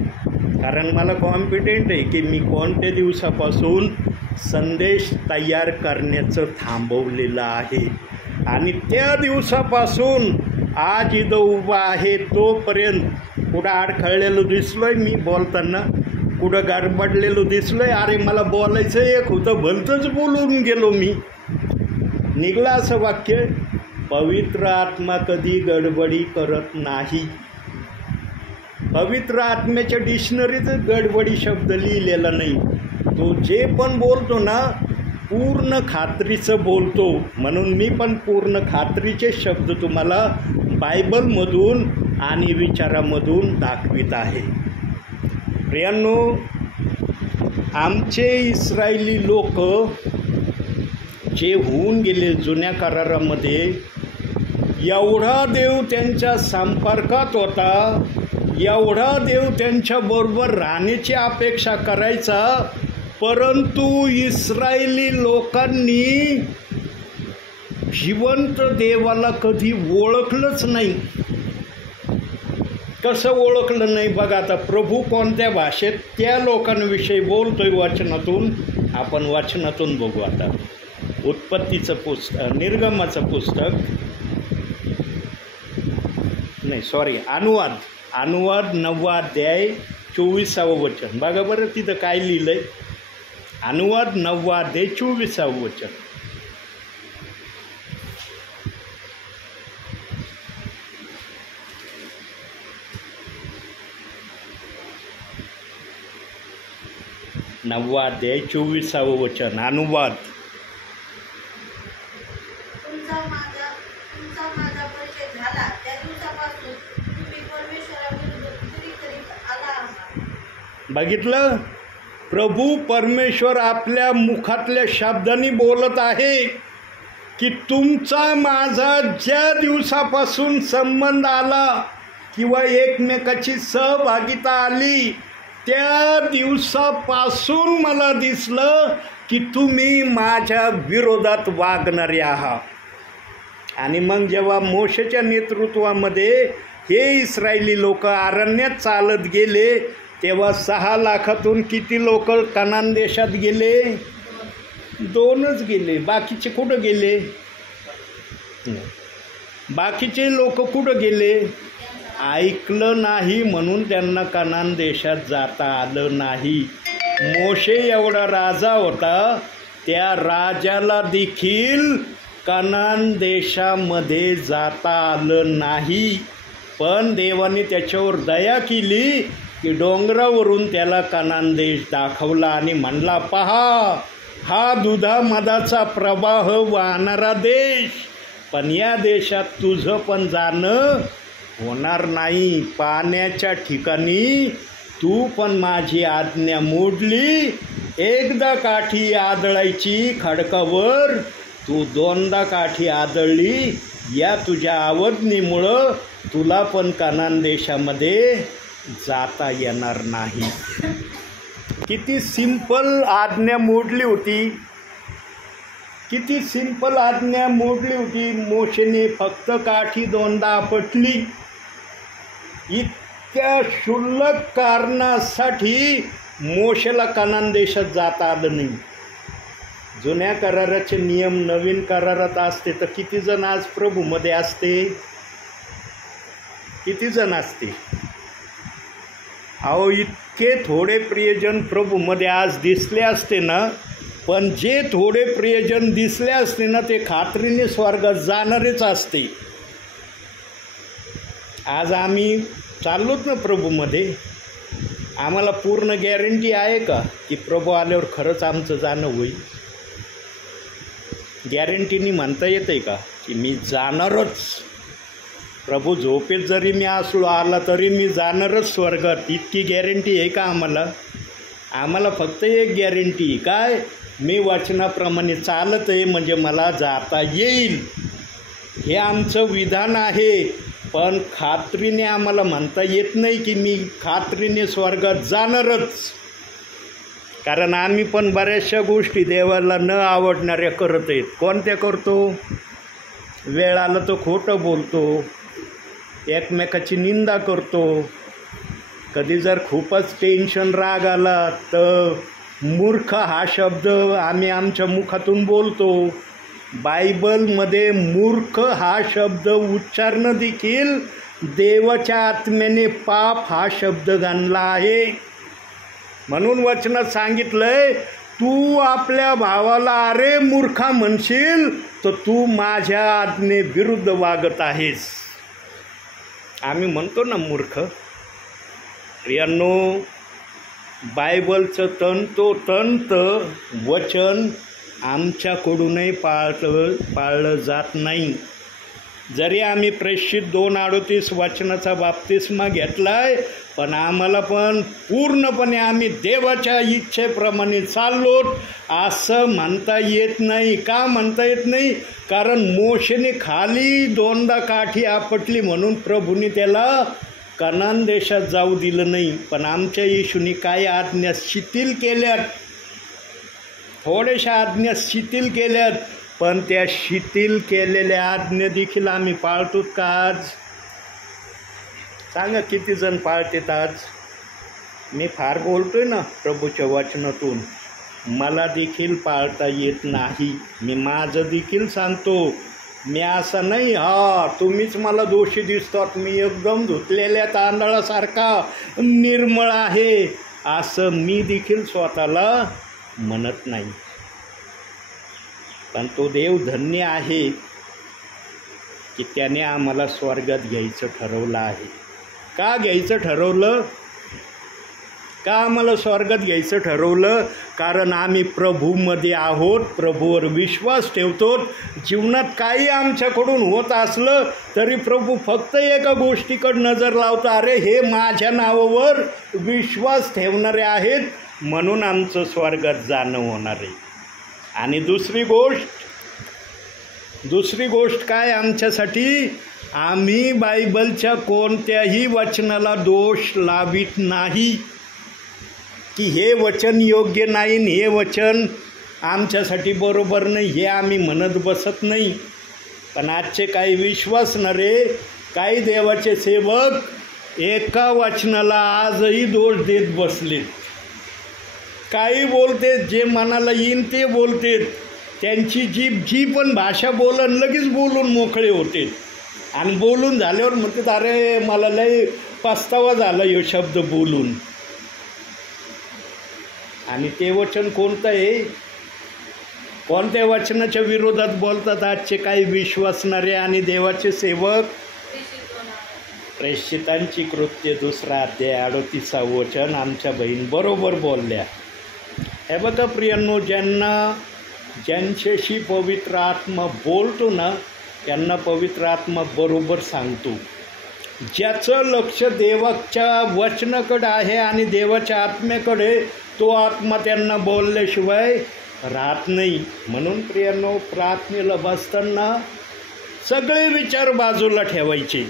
कारण मला कॉन्फिडेंट आहे की मी कोणत्या दिवसापासून संदेश तयार करण्याचं थांबवलेलं आहे आणि त्या दिवसापासून आज इथं उभा आहे तोपर्यंत कुठं अडखळलेलं दिसलोय मी बोलताना, कुठं गडबडलेलं दिसलोय, अरे मला बोलायचं एक होतं भलतंच बोलून गेलो मी, निघलं असं वाक्य. पवित्र आत्मा कधी गडबडी करत नाही. पवित्र आत्म्याच्या डिक्शनरीत गडबडी शब्द लिहिलेला नाही. तो जे पण बोलतो ना पूर्ण खात्रीचं बोलतो. म्हणून मी पण पूर्ण खात्रीचे शब्द तुम्हाला बायबलमधून आणि विचारामधून दाखवित आहे. प्रियांनो, आमचे इस्रायली लोक जे होऊन गेले जुन्या करारामध्ये, एवढा देव त्यांच्या संपर्कात होता, एवढा देव त्यांच्याबरोबर राहण्याची अपेक्षा करायचा, परंतु इस्रायली लोकांनी जिवंत देवाला कधी ओळखलंच नाही. कसं ओळखलं नाही बघा. आता प्रभू कोणत्या भाषेत त्या लोकांविषयी बोलतोय वचनातून, आपण वचनातून बघू. आता उत्पत्तीचं पुस्तक, निर्गमाचं पुस्तक नाही, सॉरी, अनुवाद 9वा अध्याय 24वे वचन बघा बरं. तिथं काय लिहिलंय? अनुवाद 9वा अध्याय 24वे वचन. नववा अध्याय 24वे वचन. अनुवाद. तुमचा माझा परिचय झाला त्या दिवसापासून तुम्ही परमेश्वराविरुद्ध तुरी करीत आला आहात. बघितलं, प्रभू परमेश्वर आपल्या मुखातल्या शब्दांनी बोलत आहे की तुमचा माझा ज्या दिवसापासून संबंध आला किंवा एकमेकाची सहभागिता आली, त्या दिवसापासून मला दिसलं की तुम्ही माझ्या विरोधात वागणारे आहात. आणि मग जेव्हा मोशेच्या नेतृत्वामध्ये हे इस्रायली लोक अरण्यात चालत गेले, तेव्हा 6 लाखातून किती लोक कनान देशात गेले? 2च गेले. बाकीचे कुठं गेले? बाकीचे लोक कुठं गेले? ऐकलं नाही म्हणून त्यांना कनान देशात जाता आलं नाही. मोशे एवढा राजा होता, त्या राजाला देखील कनान देशामध्ये जाता आलं नाही. पण देवाने त्याच्यावर दया केली की डोंगरावरून त्याला कनान देश दाखवला आणि म्हणला, पहा, हा दुधा मधाचा प्रवाह वाहणारा देश, पण या देशात तुझं पण जाणं होणार नाही. पाण्याच्या ठिकाणी तू पण माझी आज्ञा मोडली. एकदा काठी आदळायची खडकावर, तू 2दा काठी आदळली. या तुझ्या अवज्ञेमुळं तुला पण कनान देशामध्ये जाता येणार नाही. किती सिंपल आज्ञा मोडली होती, किती सिंपल आज्ञा मोडली होती. मोशेने फक्त काठी 2दा आपटली. इतक्या क्षुल्लक कारणासाठी मोशेला कनान देशात जाता आलं नाही. जुन्या कराराचे नियम नवीन करारात असते तर किती जण आज प्रभूमध्ये असते? किती जण असते? अहो, इतके थोडे प्रियजन प्रभूमध्ये आज दिसले असते ना, पण जे थोडे प्रियजन दिसले असते ना, ते खात्रीने स्वर्गात जाणारेच असते. आज आम्ही चाललोच ना प्रभूमध्ये, आम्हाला पूर्ण गॅरंटी आहे का की प्रभू आल्यावर खरंच आमचं जाणं होईल? गॅरंटीनी म्हणता येतं का की मी जाणारच? प्रभू झोपेत जरी मी असलो आला तरी मी जाणारच स्वर्गात, इतकी गॅरंटी आहे का आम्हाला? आम्हाला फक्त एक गॅरंटी, काय? मी वचनाप्रमाणे चालत आहे म्हणजे मला जाता येईल. हे आमचं विधान आहे. पण खात्रीने आम्हाला म्हणता येत नाही की मी खात्रीने स्वर्गात जाणारच. कारण आम्ही पण बऱ्याचशा गोष्टी देवाला न आवडणाऱ्या करत आहेत. कोणत्या करतो? वेळ आलं तर खोटं बोलतो, एकमेकाची निंदा करतो. कधी जर खूपच टेन्शन राग आला तर मूर्ख हा शब्द आम्ही आमच्या मुखातून बोलतो. बायबलमध्ये मूर्ख हा शब्द उच्चारणं देखील देवाच्या आत्म्याने पाप हा शब्द गणला आहे. म्हणून वचनात सांगितलंय, तू आपल्या भावाला अरे मूर्खा म्हणशील तर तू माझ्या आज्ञेविरुद्ध वागत आहेस. आम्ही म्हणतो ना मूर्ख. प्रियांनो, बायबलचं तंतोतंत वचन आमच्याकडूनही पाळलं जात नाही. जरी आम्ही प्रेषित 2:38 वचनाचा बाप्तिस्मा घेतलाय, पण आम्हाला पण पूर्णपणे आम्ही देवाच्या इच्छेप्रमाणे चाललो असं म्हणता येत नाही. का म्हणता येत नाही? कारण मोशेने खाली 2दा काठी आपटली म्हणून प्रभूने त्याला कनान देशात जाऊ दिलं नाही. पण आमच्या येशूने काही आज्ञा शिथिल केल्यात, थोड्याशा आज्ञा शिथिल केल्यात, पण त्या शिथिल केलेल्या आज्ञा देखील आम्ही पाळतो का आज? सांगा किती जण पाळतात आज? मी फार बोलतोय ना प्रभूच्या वचनातून, मला देखील पाळता येत नाही. मी माझं देखील सांगतो. मी असं नाही तुम्हीच मला दोषी दिसतात, मी एकदम धुतलेल्या तांदळासारखा निर्मळ आहे असं मी देखील स्वतःला म्हणत नाही. पण तो देव धन्य आहे की त्याने आम्हाला स्वर्गात घ्यायचं ठरवलं आहे. का घ्यायचं ठरवलं? का आम्हाला स्वर्गात घ्यायचं ठरवलं? कारण आम्ही प्रभूमध्ये आहोत, प्रभूवर विश्वास ठेवतो. जीवनात काही आमच्याकडून होत असलं तरी प्रभू फक्त एका गोष्टीकडे नजर लावता, अरे हे माझ्या नावावर विश्वास ठेवणारे आहेत म्हणून आमचं स्वर्गात जाणं होणार आहे. आणि दुसरी गोष्ट काय आमच्यासाठी? आम्ही बायबलच्या कोणत्याही वचनाला दोष लावित नाही की हे वचन योग्य नाही, हे वचन आमच्यासाठी बरोबर नाही, हे आम्ही म्हणत बसत नाही. पण आजचे काही विश्वासणारे, काही देवाचे सेवक एका वचनाला आजही दोष देत बसलेत. काही बोलते, जे मनाला येईन ते बोलते. त्यांची जी पण भाषा बोलन लगेच बोलून मोकळे होते. आणि बोलून झाल्यावर म्हणतात, अरे मला लय पस्तावा झाला हे शब्द बोलून. आणि ते वचन कोणतं आहे? कोणत्या वचनाच्या विरोधात बोलतात आजचे काही विश्वासणारे आणि देवाचे सेवक? प्रेषितांची कृत्य 2 अध्याय 38 वचन आमच्या बहीण बरोबर बोलल्या. हे बघा प्रियांनो, ज्यांच्याशी पवित्र आत्मा बोलतो ना त्यांना पवित्र आत्मा बरोबर सांगतो. ज्याचं लक्ष देवाच्या वचनाकडे आहे आणि देवाच्या आत्म्याकडे, तो आत्मा त्यांना बोलल्याशिवाय राहत नाही. म्हणून प्रियांनो, प्रार्थनेला बसताना सगळे विचार बाजूला ठेवायचे.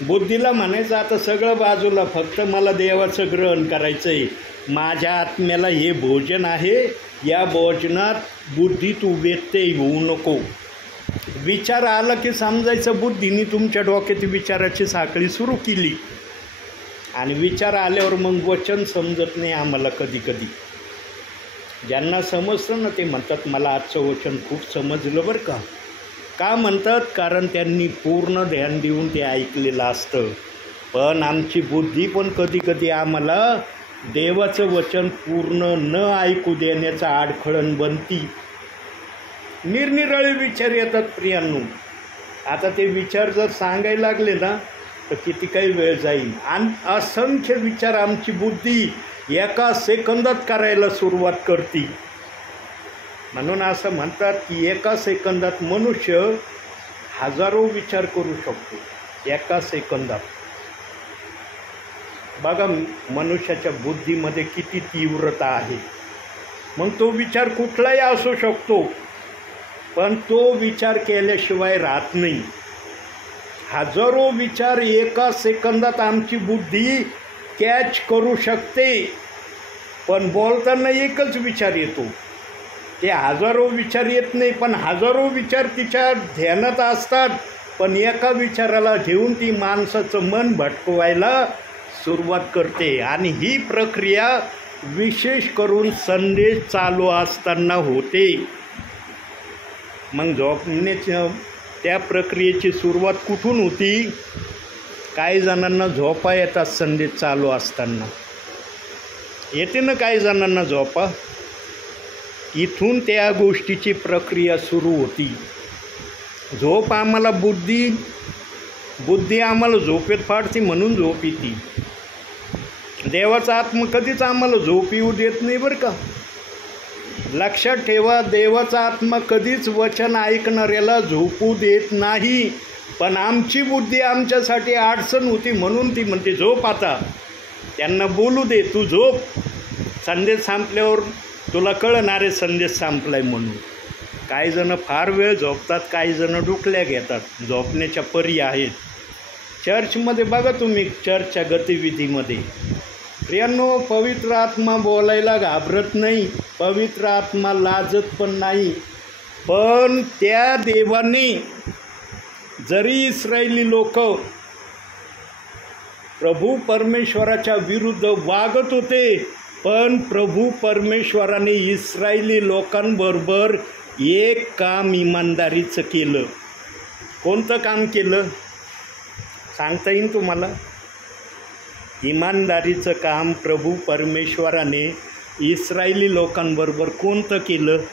बुद्धीला म्हणायचं आता सगळं बाजूला, फक्त मला देवाचं ग्रहण करायचं आहे. माझ्या आत्म्याला हे भोजन आहे, या भोजनात बुद्धी तू व्यत्यय होऊ नको. विचार आला की समजायचं बुद्धीने तुमच्या डोक्यात विचाराची साखळी सुरू केली. आणि विचार आल्यावर मग वचन समजत नाही आम्हाला कधी कधी. ज्यांना समजतं ना ते म्हणतात मला आजचं वचन खूप समजलं बरं का. का म्हणतात? कारण त्यांनी पूर्ण ध्यान देऊन ते ऐकलेलं असतं. पण आमची बुद्धी पण कधी कधी आम्हाला देवाचं वचन पूर्ण न ऐकू देण्याचा आडखळण बनती. निरनिराळे विचार येतात प्रियांनो. आता ते विचार जर सांगायला लागले ना तर किती काही वेळ जाईल. आणि असंख्य विचार आमची बुद्धी एका सेकंदात करायला सुरुवात करते. म्हणून असं म्हणतात की एका सेकंदात मनुष्य 1000 विचार करू शकतो एका सेकंदात. बघा मनुष्याच्या बुद्धीमध्ये किती तीव्रता आहे. मग तो विचार कुठलाही असू शकतो, पण तो विचार केल्याशिवाय राहत नाही. 1000 विचार एका सेकंदात आमची बुद्धी कॅच करू शकते, पण बोलताना एकच विचार येतो. ते 1000 विचार येत नाही, पण 1000 विचार तिच्या ध्यानात असतात. पण एका विचाराला घेऊन ती माणसाचं मन भटकवायला सुरुवात करते. आणि ही प्रक्रिया विशेष करून संदेश चालू असताना होते. मग झोपण्याच्या त्या प्रक्रियेची सुरुवात कुठून होती? काही जणांना झोपा येतात संदेश चालू असताना, येते ना काही जणांना झोपा. इथून त्या गोष्टीची प्रक्रिया सुरू होती. झोप आम्हाला बुद्धी आम्हाला झोपेत फाडते म्हणून झोप येते. देवाचा आत्मा कधीच आम्हाला झोप येऊ देत नाही बरं का. लक्षात ठेवा, देवाचा आत्मा कधीच वचन ऐकणाऱ्याला झोपू देत नाही. पण आमची बुद्धी आमच्यासाठी अडचण होती म्हणून ती म्हणते झोप. आता त्यांना बोलू दे, तू झोप. संदेश संपल्यावर तुला कळणारे संदेश संपलाय म्हणून. काही जण फार वेळ झोपतात, काही जण डुकल्या घेतात. झोपण्याच्या परी आहेत. चर्चमध्ये बघा तुम्ही, चर्चच्या गतिविधीमध्ये प्रियांनो, पवित्र आत्मा बोलायला घाबरत नाही, पवित्र आत्मा लाजत पण नाही. पण त्या देवाने जरी इस्रायली लोक प्रभू परमेश्वराच्या विरुद्ध वागत होते, पण प्रभू परमेश्वराने इस्रायली लोकांबरोबर एक काम इमानदारीचं केलं. कोणतं काम केलं सांगता येईल तुम्हाला? इमानदारीचं काम प्रभू परमेश्वराने इस्रायली लोकांबरोबर कोणतं केलं?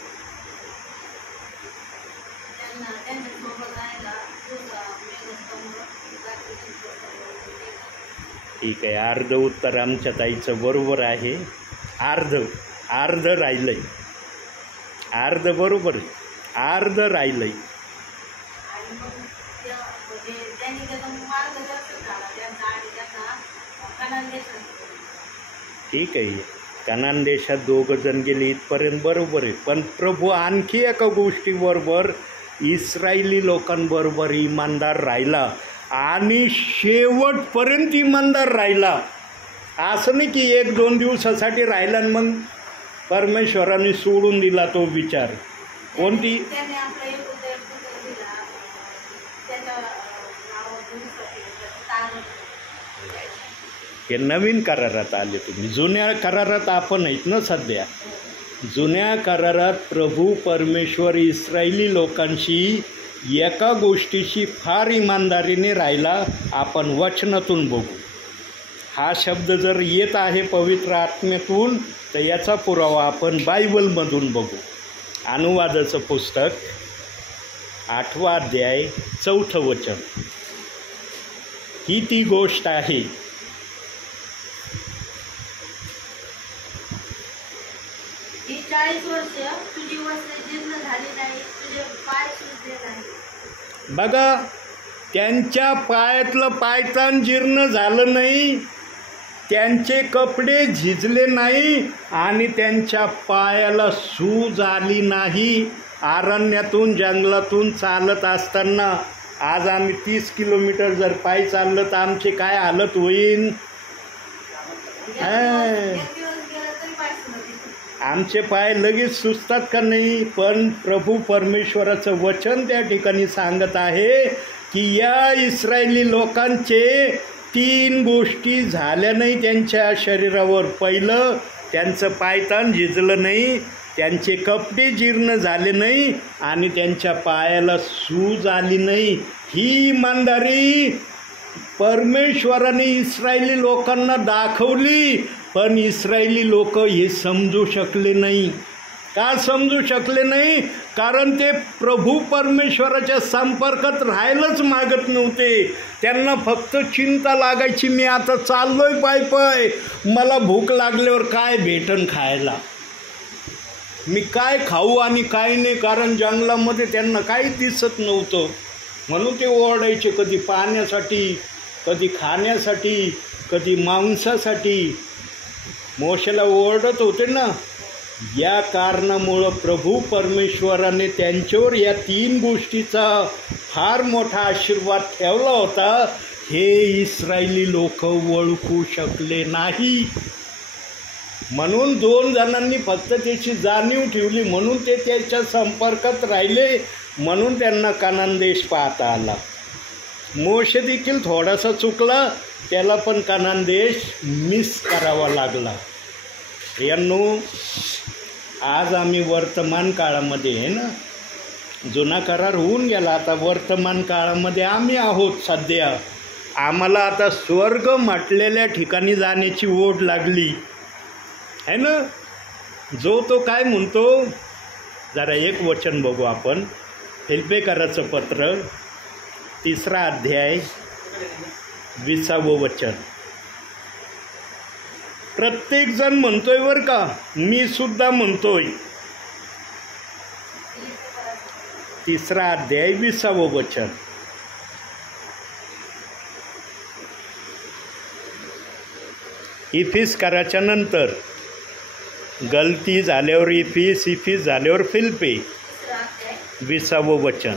ठीक आहे, अर्ध उत्तर आमच्या ताईचं बरोबर आहे. अर्ध राहिलं आहे. अर्ध बरोबर आहे, अर्ध राहिलं आहे. ठीक आहे, कनान देशात 2 जण गेले इथपर्यंत बरोबर आहे. पण प्रभू आणखी एका गोष्टीबरोबर इस्रायली लोकांबरोबर इमानदार राहिला आणि शेवटपर्यंत इमानदार राहिला. असं नाही की 1-2 दिवसासाठी राहिला आणि मग परमेश्वराने सोडून दिला तो विचार. कोणती? हे नवीन करारात आले तुम्ही. जुन्या करारात आपण आहेत ना सध्या. जुन्या करारात प्रभू परमेश्वर इस्रायली लोकांशी एका गोष्टीशी फार इमानदारीने राहिला. आपण वचनातून बघू. हा शब्द जर येत आहे पवित्र आत्म्यातून तर याचा पुरावा आपण बायबलमधून बघू. अनुवादाचं पुस्तक 8वा अध्याय 4थं वचन. ही ती गोष्ट आहे ही 40 वर्ष तुझी वस्त्रे जीर्ण झाली नाही, तुझे पाय सुजले नाही. बघा, त्यांच्या पायातलं पायतान जीर्ण झालं नाही, त्यांचे कपडे झिजले नाही आणि त्यांच्या पायाला सूज आली नाही. अरण्यातून जंगलातून चालत असताना आज आम्ही 30 किलोमीटर जर पायी चाललं तर आमची काय हालत होईल? आमचे पाय लगेच सुचतात का नाही? पण प्रभू परमेश्वराचं वचन त्या ठिकाणी सांगत आहे की या इस्रायली लोकांचे 3 गोष्टी झाल्या नाही त्यांच्या शरीरावर. पहिलं, त्यांचं पायतान झिजलं नाही, त्यांचे कपडे जीर्ण झाले नाही आणि त्यांच्या पायाला सूज आली नाही. ही इमानदारी परमेश्वराने इस्रायली लोकांना दाखवली, पण इस्रायली लोक हे समजू शकले नाही. का समजू शकले नाही? कारण ते प्रभू परमेश्वराच्या संपर्कात राहायलाच मागत नव्हते. त्यांना फक्त चिंता लागायची, मी आता चाललोय पाय, मला भूक लागल्यावर काय भेटन खायला, मी काय खाऊ आणि काय नाही. कारण जंगलामध्ये त्यांना काही दिसत नव्हतं म्हणून ते ओरडायचे, कधी पाण्यासाठी, कधी खाण्यासाठी, कधी मांसासाठी. मोशेला ओरडत होते ना. या कारणामुळं प्रभू परमेश्वराने त्यांच्यावर या 3 गोष्टीचा फार मोठा आशीर्वाद ठेवला होता. हे इस्रायली लोक ओळखू शकले नाही. म्हणून 2 जणांनी फक्त त्याची जाणीव ठेवली, म्हणून ते त्याच्या संपर्कात राहिले, म्हणून त्यांना कनान देश पाहता आला. मोशे देखील थोडासा चुकला, त्याला पण कनान देश मिस करावा लागला. यांनो, आज आम्ही वर्तमान काळामध्ये आहे ना, जुना करार होऊन गेला. आता वर्तमान काळामध्ये आम्ही आहोत सध्या. आम्हाला आता स्वर्ग म्हटलेल्या ठिकाणी जाण्याची ओढ लागली है ना. जो तो काय म्हणतो, जरा एक वचन बघू आपण. फिलिप्पियराचं पत्र 3 अध्याय 20 वचन. प्रत्येक जण म्हणतोय बरं का, मी सुद्धा म्हणतोय. 3 अध्याय 20 वचन. इफिस कराच्या नंतर गलती झाल्यावर इफिस झाल्यावर फिलिप्पी 20 वचन.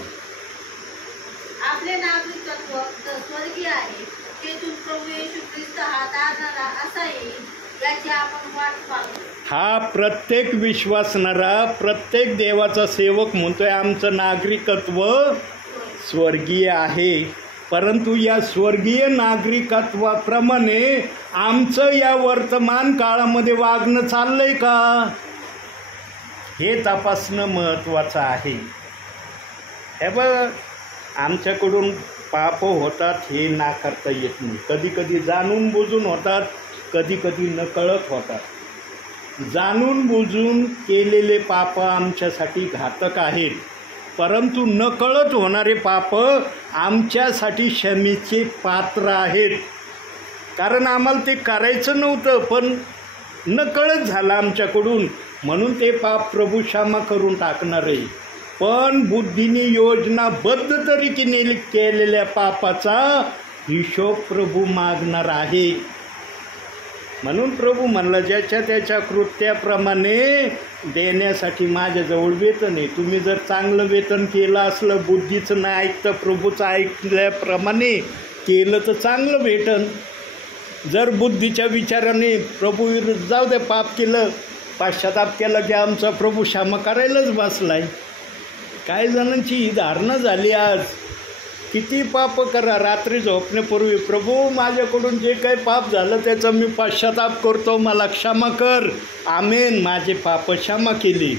आपले नागरिकत्व स्वर्गीय आहे, तेथून प्रभू येशू ख्रिस्त हा दारणारा असा येईल याची आपण वाट पाहतो. हा प्रत्येक विश्वासणारा, प्रत्येक देवाचा सेवक म्हणतोय आमचं नागरिकत्व स्वर्गीय आहे. परंतु या स्वर्गीय नागरिकत्वाप्रमाणे आमचं या वर्तमान काळामध्ये वागणं चाललंय का, हे तपासणं महत्त्वाचं आहे. हे बघ, आमच्याकडून पाप होतात हे नाकारता येत नाही. कधी कधी जाणून बुजून होतात, कधी कधी नकळत होतात. जाणून बुजून केलेले पाप आमच्यासाठी घातक आहेत, परंतु नकळत होणारे पाप आमच्यासाठी क्षमेचे पात्र आहेत. कारण आम्हाला ते करायचं नव्हतं, पण नकळत झालं आमच्याकडून, म्हणून ते पाप प्रभू क्षमा करून टाकणार आहे. पण बुद्धीने योजनाबद्ध तरीकेने केलेल्या पापाचा हिशोब प्रभू मागणार आहे. म्हणून प्रभू म्हणला, ज्याच्या त्याच्या कृत्याप्रमाणे देण्यासाठी माझ्याजवळ वेतन आहे. तुम्ही जर चांगलं वेतन केलं असलं, बुद्धीचं नाही ऐकतं, प्रभूचं ऐकल्याप्रमाणे केलं तर चांगलं भेटन. जर बुद्धीच्या विचाराने प्रभू जाऊ दे, पाप केलं, पाश्चाताप केला की आमचा प्रभू क्षमा करायलाच बसलाय. काही जणांची ही धारणा झाली आज. किती पाप करा, रात्री झोपण्यापूर्वी प्रभू माझ्याकडून जे काही पाप झालं त्याचा मी पाश्चाताप करतो, मला क्षमा कर, आमेन, माझे पाप क्षमा केले.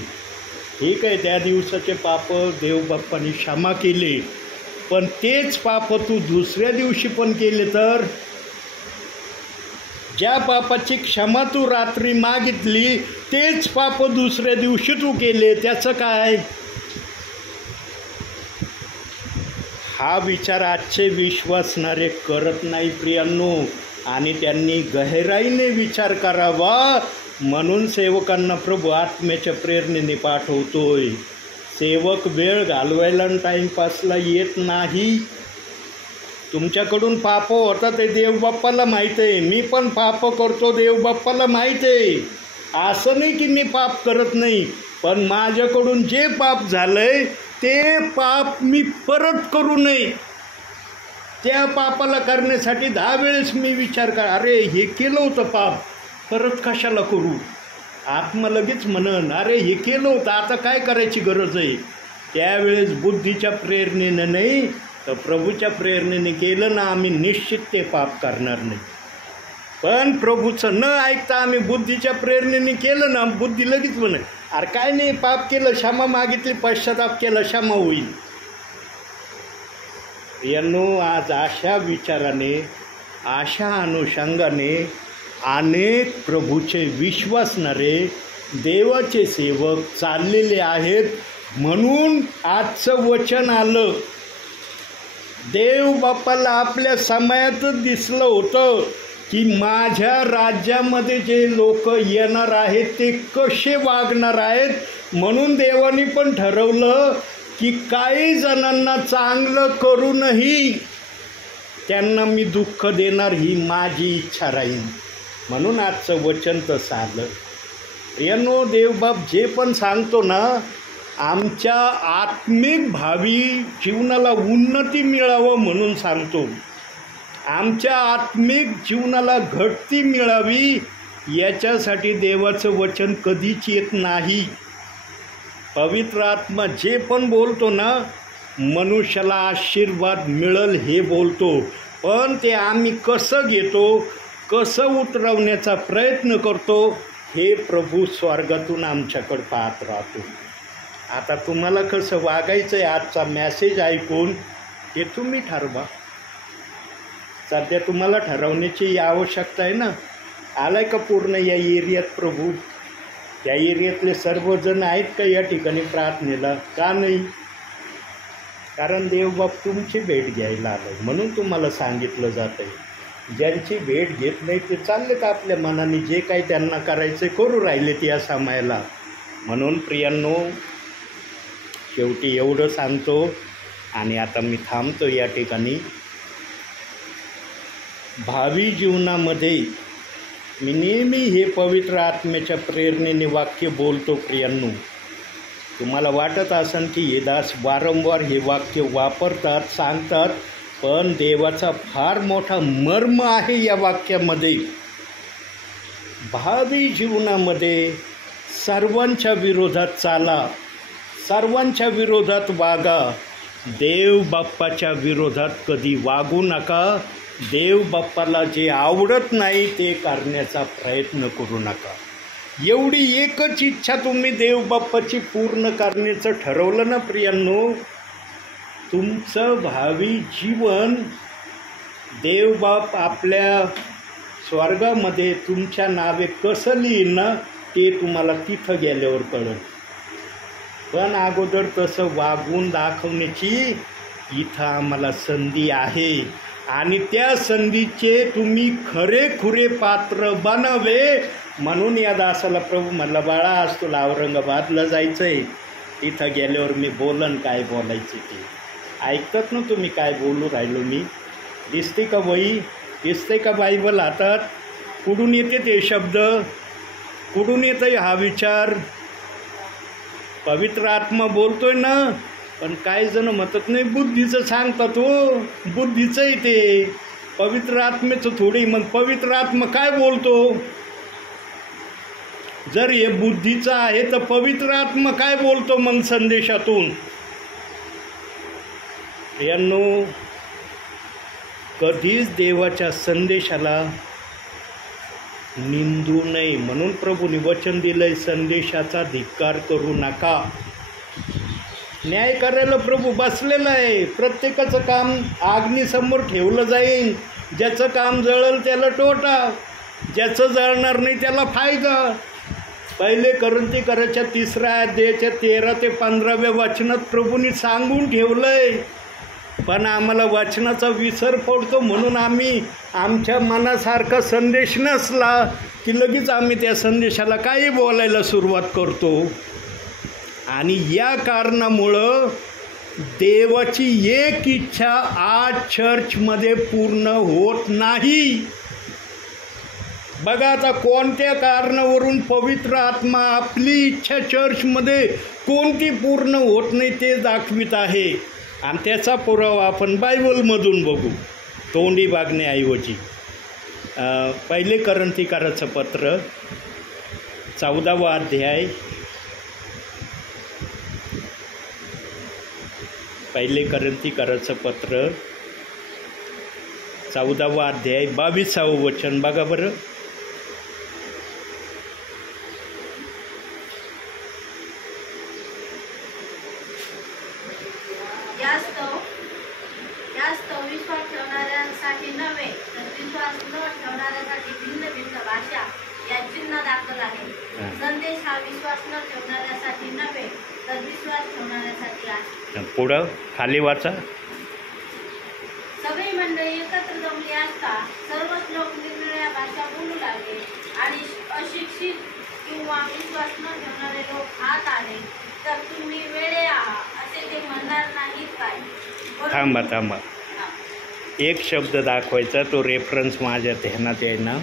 ठीक आहे, त्या दिवसाचे पाप देवबाप्पाने क्षमा केले, पण तेच पाप तू दुसऱ्या दिवशी पण केले तर, ज्या पापाची क्षमा तू रात्री मागितली तेच पाप दुसऱ्या दिवशी तू केले, त्याचं काय? हा विचार आजचे विश्वासणारे करत नाही प्रियांनो, आणि त्यांनी गहराईने विचार करावा. म्हणून सेवकांना प्रभू आत्म्याच्या प्रेरणेने पाठवतोय. सेवक वेळ घालवायला आणि टाईमपासला येत नाही. तुमच्याकडून पाप होतात ते देवबाप्पाला माहीत आहे, मी पण पाप करतो देवबाप्पाला माहीत आहे. असं नाही की मी पाप करत नाही, पण माझ्याकडून जे पाप झालंय ते पाप मी परत करू नये. त्या पापाला करण्यासाठी 10 वेळेस मी विचार कर, अरे हे केलं होतं पाप, परत कशाला करू. आत्मा लगेच म्हणन, अरे हे केलं होतं, आता काय करायची गरज आहे. त्यावेळेस बुद्धीच्या प्रेरणेनं नाही तर प्रभूच्या प्रेरणेने केलं ना, आम्ही निश्चित ते पाप करणार नाही. पण प्रभूचं न ऐकता आम्ही बुद्धीच्या प्रेरणेने केलं ना, बुद्धी लगेच म्हणे, अरे काय नाही, पाप केलं, क्षमा मागितली, पश्चाताप केला, क्षमा होईल. यांनो, आज अशा विचाराने, अशा अनुषंगाने अनेक प्रभूचे विश्वासणारे देवाचे सेवक चाललेले आहेत. म्हणून आजचं वचन आलं. देव बाप्पाला आपल्या समयातच दिसलं होतं की माझ्या राज्यामध्ये जे लोक येणार आहेत ते कसे वागणार आहेत. म्हणून देवानी पण ठरवलं की काही जणांना चांगलं करूनही त्यांना मी दुःख देणार, ही माझी इच्छा राहील. म्हणून आजचं वचन तसं आलं. प्रियांनो, देवबाप जे पण सांगतो ना, आमच्या आत्मिक भावी जीवनाला उन्नती मिळावं म्हणून सांगतो. आमच्या आत्मिक जीवनाला घटती मिळावी याच्यासाठी देवाचं वचन कधीच येत नाही. पवित्र आत्मा जे पण बोलतो ना, मनुष्याला आशीर्वाद मिळेल हे बोलतो, पण ते आम्ही कसं घेतो, कसं उतरवण्याचा प्रयत्न करतो हे प्रभू स्वर्गातून आमच्याकडे पाहत राहतो. आता तुम्हाला कसं वागायचं आहे आजचा मेसेज ऐकून हे तुम्ही ठरवा. सध्या तुम्हाला ठरवण्याची आवश्यकता आहे ना. आलाय का पूर्ण या एरियात प्रभू? त्या एरियातले सर्वजण आहेत का या ठिकाणी प्रार्थनेला? का नाही? कारण देवबाप तुमची भेट घ्यायला आलं म्हणून तुम्हाला सांगितलं जातं आहे. ज्यांची भेट घेत नाही ते चाललेत आपल्या मनाने जे काही त्यांना करायचं करू राहिलेत या समयाला. म्हणून प्रियांनो, शेवटी एवढं सांगतो आणि आता मी थांबतो या ठिकाणी. भावी जीवनामध्ये मी नेहमी हे पवित्र आत्म्याच्या प्रेरणेने वाक्य बोलतो. प्रियांनो, तुम्हाला वाटत असेल की हे दास वारंवार हे वाक्य वापरतात, सांगतात, पण देवाचा फार मोठा मर्म आहे या वाक्यामध्ये. भावी जीवनामध्ये सर्वांच्या विरोधात चाला, सर्वांच्या विरोधात वागा, देव बाप्पाच्या विरोधात कधी वागू नका. देव बाप्पाला जे आवडत नाही ते करण्याचा प्रयत्न करू नका. एवढी एकच इच्छा तुम्ही देव बाप्पाची पूर्ण करण्याचं ठरवलं ना प्रियांनो, तुमचं भावी जीवन देवबाप आपल्या स्वर्गामध्ये तुमच्या नावे कसं लिहिन ना ते तुम्हाला तिथं गेल्यावर कळेल. पण अगोदर तसं वागून दाखवण्याची इथं आम्हाला संधी आहे आणि त्या संधीचे तुम्ही खरेखुरे पात्र बनावे. म्हणून या दासाला प्रभू म्हणला, बाळा आज तुला औरंगाबादला जायचं आहे, तिथं गेल्यावर मी बोलन काय बोलायचं ते. ऐकतात ना तुम्ही काय बोलू राहिलो मी? दिसते का वही? दिसते का बायबल हातात? कुठून येते ते शब्द? कुठून येतं हा विचार? पवित्र आत्मा बोलतोय ना. पण काही जण म्हणतात नाही बुद्धीचं सांगतात. हो, बुद्धीचं आहे ते, पवित्र आत्मेचं थोडी. मग पवित्र आत्मा काय बोलतो? जर हे बुद्धीचं आहे तर पवित्र आत्मा काय बोलतो मग संदेशातून? यांनो, कधीच देवाच्या संदेशाला निंदू नये. म्हणून प्रभूने वचन दिलंय, संदेशाचा धिक्कार करू नका. न्याय करायला प्रभू बसलेला आहे. प्रत्येकाचं काम अग्नीसमोर ठेवलं जाईल. ज्याचं काम जळल त्याला तोटा, ज्याचं जळणार नाही त्याला फायदा. पहिले कोरिन्थीकराच्या 3 अध्यायाच्या 13 ते 15व्या वचनात प्रभूंनी सांगून ठेवलंय. पण आम्हाला वचनाचा विसर पडतो म्हणून आम्ही आमच्या मनासारखा संदेश नसला की लगेच आम्ही त्या संदेशाला काही बोलायला सुरुवात करतो. आणि या कारणामुळं देवाची एक इच्छा आज चर्चमध्ये पूर्ण होत नाही. बघा आता कोणत्या कारणावरून पवित्र आत्मा आपली इच्छा चर्चमध्ये कोणती पूर्ण होत नाही ते दाखवित आहे. आणि त्याचा पुरावा आपण बायबलमधून बघू, तोंडी वागण्याऐवजी. पहिले कोरिन्थीकराचं पत्र 14वा अध्याय, पहिले कोरिन्थीकराचं पत्र 14वा अध्याय 22वं वचन बघा बरं. यास्तव विश्वास ठेवणाऱ्यांसाठी नव्हे तर विश्वास न ठेवणाऱ्यांसाठी भिन्न भिन्न भाषा या चिन्ह दाखल आहे. संदेश हा विश्वास न ठेवणाऱ्यासाठी नव्हे तर विश्वास ठेवणाऱ्यासाठी आहे. पुढं खाली वाचा. सगळी मंडळी एकत्र जमली असता सर्वच लोक निरनिराळ्या भाषा बोलू लागले आणि अशिक्षित किंवा विश्वास न ठेवणारे लोक आत आले तर तुम्ही वेडे आहात असे ते म्हणणार नाहीत काय? थांबा. एक शब्द दाखवायचा, तो रेफरन्स माझ्या ध्यानात येईना.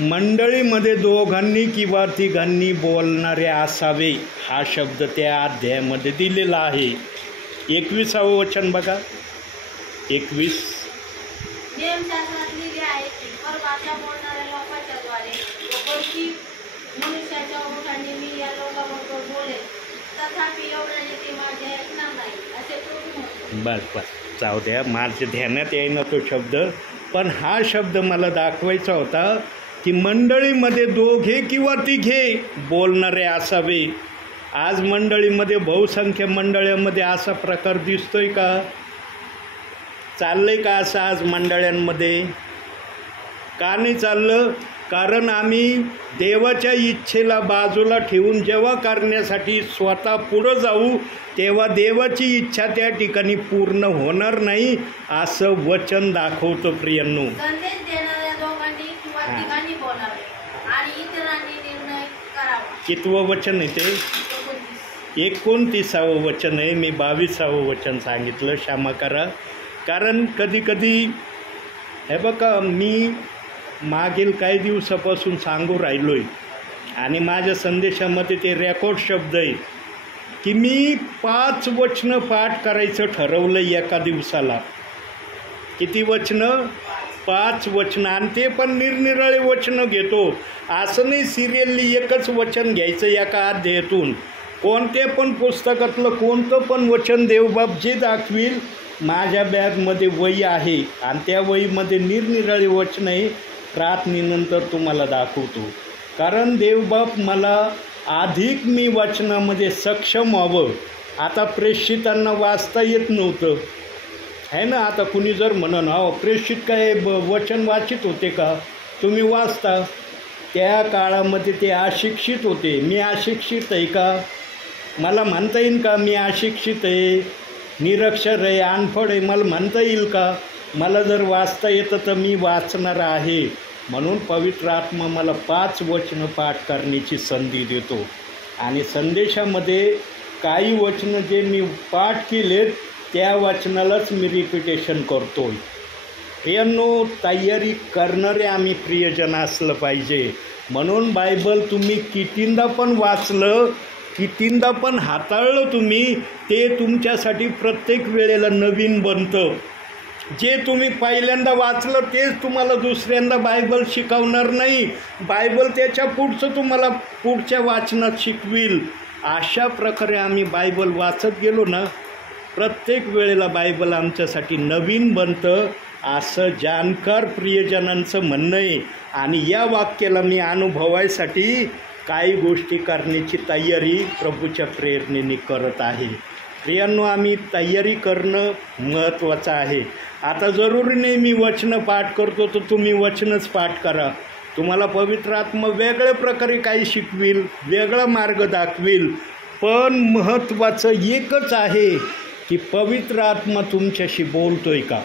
मंडळीमध्ये दोघांनी किंवा तिघांनी बोलणारे असावे हा शब्द त्या अध्यायामध्ये दिलेला आहे. 21वं वचन बघा. 21 नियमशास्त्रात लिहिले आहे की परभाषा बोलणाऱ्या लोकांच्या द्वारे कोणती मनुष्याच्या ओठांनी मी या लोकांबरोबर बोलेल, तथापि एवढ्याने ते माझे ऐकणार नाही असे तो म्हणतो. बस जाऊ द्या, माझ्या ध्यानात येईना तो शब्द. पण हा शब्द मला दाखवायचा होता की मंडळीमध्ये दोघे किंवा तिघे बोलणारे असावे. आज मंडळीमध्ये बहुसंख्य मंडळांमध्ये असा प्रकार दिसतोय का? चाललंय का असं आज मंडळांमध्ये? का नाही चाललं? कारण आम्ही देवाच्या इच्छेला बाजूला ठेवून जेव्हा करण्यासाठी स्वतः पुढं जाऊ तेव्हा देवाची इच्छा त्या ठिकाणी पूर्ण होणार नाही असं वचन दाखवतं प्रियांनो. संदेश देणाऱ्या लोकांनी किंवा ठिकाणी बोलावे आणि इतरांनी निर्णय करावा. कितवं वचन आहे ते? 29वं वचन आहे. मी 22वं वचन सांगितलं, क्षमा करा. कारण कधी कधी हे बघा, मी मागील काही दिवसापासून सांगू राहिलो आहे आणि माझ्या संदेशामध्ये ते रेकॉर्ड शब्द आहे की मी 5 वचनं पाठ करायचं ठरवलं एका दिवसाला. किती वचनं? 5 वचनं. आणि ते पण निरनिराळे वचनं घेतो. असं नाही सिरियलली एकच वचन घ्यायचं एका अध्यायातून. कोणते पण पुस्तकातलं कोणतं पण वचन देवबाप जे दाखवील, माझ्या बॅगमध्ये वही आहे आणि त्या वहीमध्ये निरनिराळे वचन आहे. प्रार्थनेनंतर तुम्हाला दाखवतो. कारण देवबाप मला अधिक मी वचनामध्ये सक्षम व्हावं. आता प्रेषितांना वाचता येत नव्हतं आहे ना. आता कुणी जर म्हणन हो प्रेषित काय वचन वाचित होते का? तुम्ही वाचता. त्या काळामध्ये ते अशिक्षित होते. मी अशिक्षित आहे का? मला म्हणता येईल का मी अशिक्षित आहे, निरक्षर आहे, अनफड आहे? मला म्हणता येईल का? मला जर वाचता येतं तर मी वाचणार आहे. म्हणून पवित्र आत्मा मला 5 वचनं पाठ करण्याची संधी देतो. आणि संदेशामध्ये काही वचनं जे मी पाठ केलेत त्या वचनालाच मी रिपिटेशन करतो. प्रियांनो, तयारी करणारे आम्ही प्रियजन असलं पाहिजे. म्हणून बायबल तुम्ही कितींदा पण वाचलं, कितींदा पण हाताळलं तुम्ही, ते तुमच्यासाठी प्रत्येक वेळेला नवीन बनतं. जे तुम्ही पहिल्यांदा वाचलं तेच तुम्हाला दुसऱ्यांदा बायबल शिकवणार नाही. बायबल त्याच्या पुढचं तुम्हाला पुढच्या वाचनात शिकविल. अशा प्रकारे आम्ही बायबल वाचत गेलो ना, प्रत्येक वेळेला बायबल आमच्यासाठी नवीन बनतं असं जाणकार प्रियजनांचं म्हणणं आहे. आणि या वाक्याला मी अनुभवायसाठी काही गोष्टी करण्याची तयारी प्रभूच्या प्रेरणेने करत आहे. प्रियांनो, आम्ही तयारी करणं महत्त्वाचं आहे. आता जरुरी नाही मी वचनं पाठ करतो तर तुम्ही वचनच पाठ करा. तुम्हाला पवित्र आत्मा वेगळ्या प्रकारे काही शिकविल, वेगळा मार्ग दाखविल. पण महत्त्वाचं एकच आहे की पवित्र आत्मा तुमच्याशी बोलतोय का,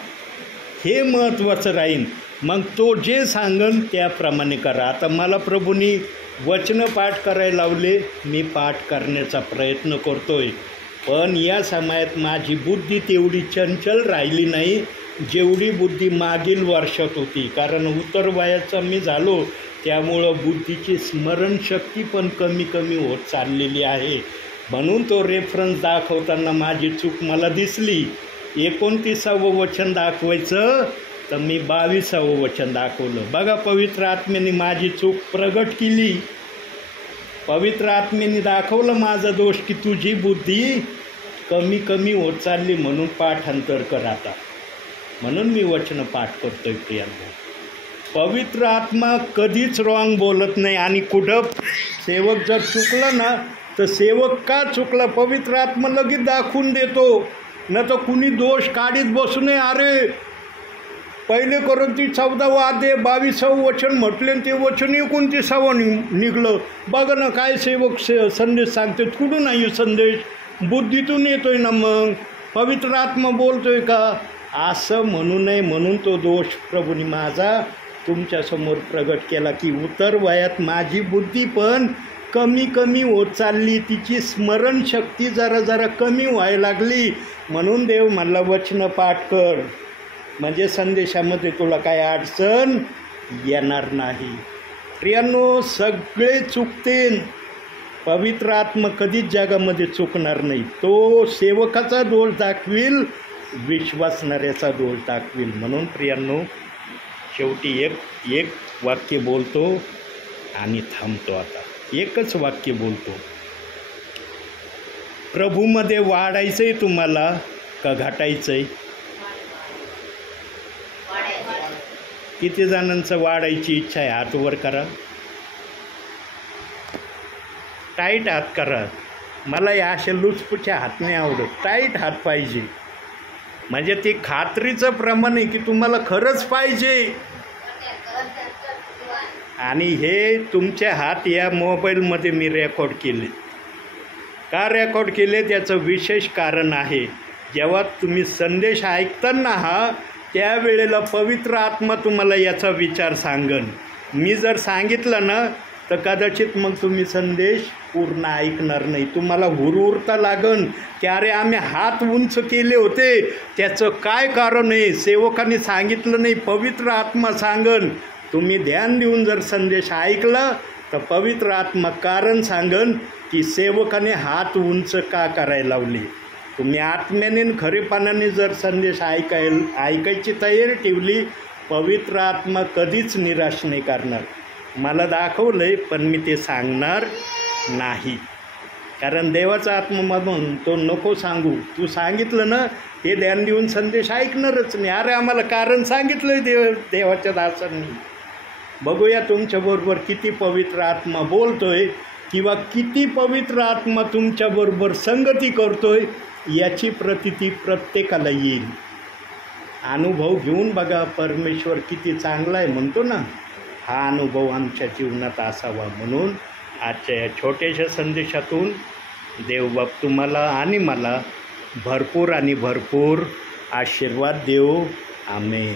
हे महत्त्वाचं राहील. मग तो जे सांगन त्याप्रमाणे करा. आता मला प्रभूंनी वचनं पाठ करायला लावले, मी पाठ करण्याचा प्रयत्न करतोय. पण या समयात माझी बुद्धी तेवढी चंचल राहिली नाही जेवढी बुद्धी मागील वर्षात होती. कारण उत्तर वयाचा मी झालो, त्यामुळं बुद्धीची स्मरणशक्ती पण कमी कमी होत चाललेली आहे. म्हणून तो रेफरन्स दाखवताना माझी चूक मला दिसली. 29वं वचन दाखवायचं तर मी 22वं वचन दाखवलं. बघा, पवित्र आत्म्याने माझी चूक प्रगट केली. पवित्र आत्म्याने दाखवलं माझा दोष की तुझी बुद्धी कमी कमी होत चालली, म्हणून पाठांतर कर आता. म्हणून मी वचनं पाठ करतोय प्रियांनो. पवित्र आत्मा कधीच रॉंग बोलत नाही. आणि कुठं सेवक जर चुकला ना तर सेवक का चुकला पवित्र आत्मा लगेच दाखवून देतो. न तर कुणी दोष काढीत बसू नये. अरे पहिले कोरिंथी 14 अध्याय 22वं वचन म्हटले ते वचन 29वं निघलं. बघा ना काय सेवक संदेश सांगते. कुठून नाही संदेश? बुद्धीतून येतोय ना. मग पवित्र आत्मा बोलतोय का? असं म्हणू नये. म्हणून तो दोष प्रभूने माझा तुमच्यासमोर प्रगट केला की उतर वयात माझी बुद्धी पण कमी कमी होत चालली, तिची स्मरणशक्ती जरा जरा कमी व्हायला लागली. म्हणून देव मला वचनं पाठ कर, म्हणजे संदेशामध्ये तुला काय अडचण येणार नाही. प्रियांनो, सगळे चुकतील, पवित्र आत्मा कधीच जगामध्ये चुकणार नाही. तो सेवकाचा दोष दाखविल, विश्वासणाऱ्याचा दोष दाखविल. म्हणून प्रियांनो, शेवटी एक वाक्य बोलतो आणि थांबतो. आता एकच वाक्य बोलतो. प्रभूमध्ये वाढायचं आहे तुम्हाला का घटायचं आहे? किती जणांचं वाढायची इच्छा आहे? हात वर करा, टाईट हात करा. मला या अशा लुचपुचे हात नाही आवडत, टाईट हात पाहिजे. म्हणजे ती खात्रीचं प्रमाण आहे की तुम्हाला खरंच पाहिजे. आणि हे तुमचे हात या मोबाईलमध्ये मी रेकॉर्ड केले. का रेकॉर्ड केले त्याचं विशेष कारण आहे. जेव्हा तुम्ही संदेश ऐकताना त्यावेळेला पवित्र आत्मा तुम्हाला याचा विचार सांगन. मी जर सांगितलं ना तर कदाचित मग तुम्ही संदेश पूर्ण ऐकणार नाही. तुम्हाला हुरहुरता लागन की अरे आम्ही हात उंच केले होते, त्याचं काय कारण आहे, सेवकांनी सांगितलं नाही, पवित्र आत्मा सांगन. तुम्ही ध्यान देऊन जर संदेश ऐकला तर पवित्र आत्मा कारण सांगन की सेवकाने हात उंच का करायला लावले. तुम्ही आत्म्याने खरेपणाने जर संदेश ऐकायची तयारी ठेवली, पवित्र आत्मा कधीच निराश नाही करणार. मला दाखवलं आहे पण मी ते सांगणार नाही, कारण देवाचा आत्मामधून तो नको सांगू. तू सांगितलं ना हे ध्यान देऊन संदेश ऐकणारच नाही. अरे आम्हाला कारण सांगितलं आहे देवाच्या दासांनी. बघूया तुमच्याबरोबर किती पवित्र आत्मा बोलतोय किंवा किती पवित्र आत्मा तुमच्याबरोबर संगती करतोय याची प्रतीती प्रत्येकाला येईल. अनुभव घेऊन बघा परमेश्वर किती चांगला आहे म्हणतो ना, हा अनुभव आमच्या जीवनात असावा. म्हणून आजच्या या छोट्याशा संदेशातून देवबाप तुम्हाला आणि मला भरपूर आणि भरपूर आशीर्वाद देव. आमेन.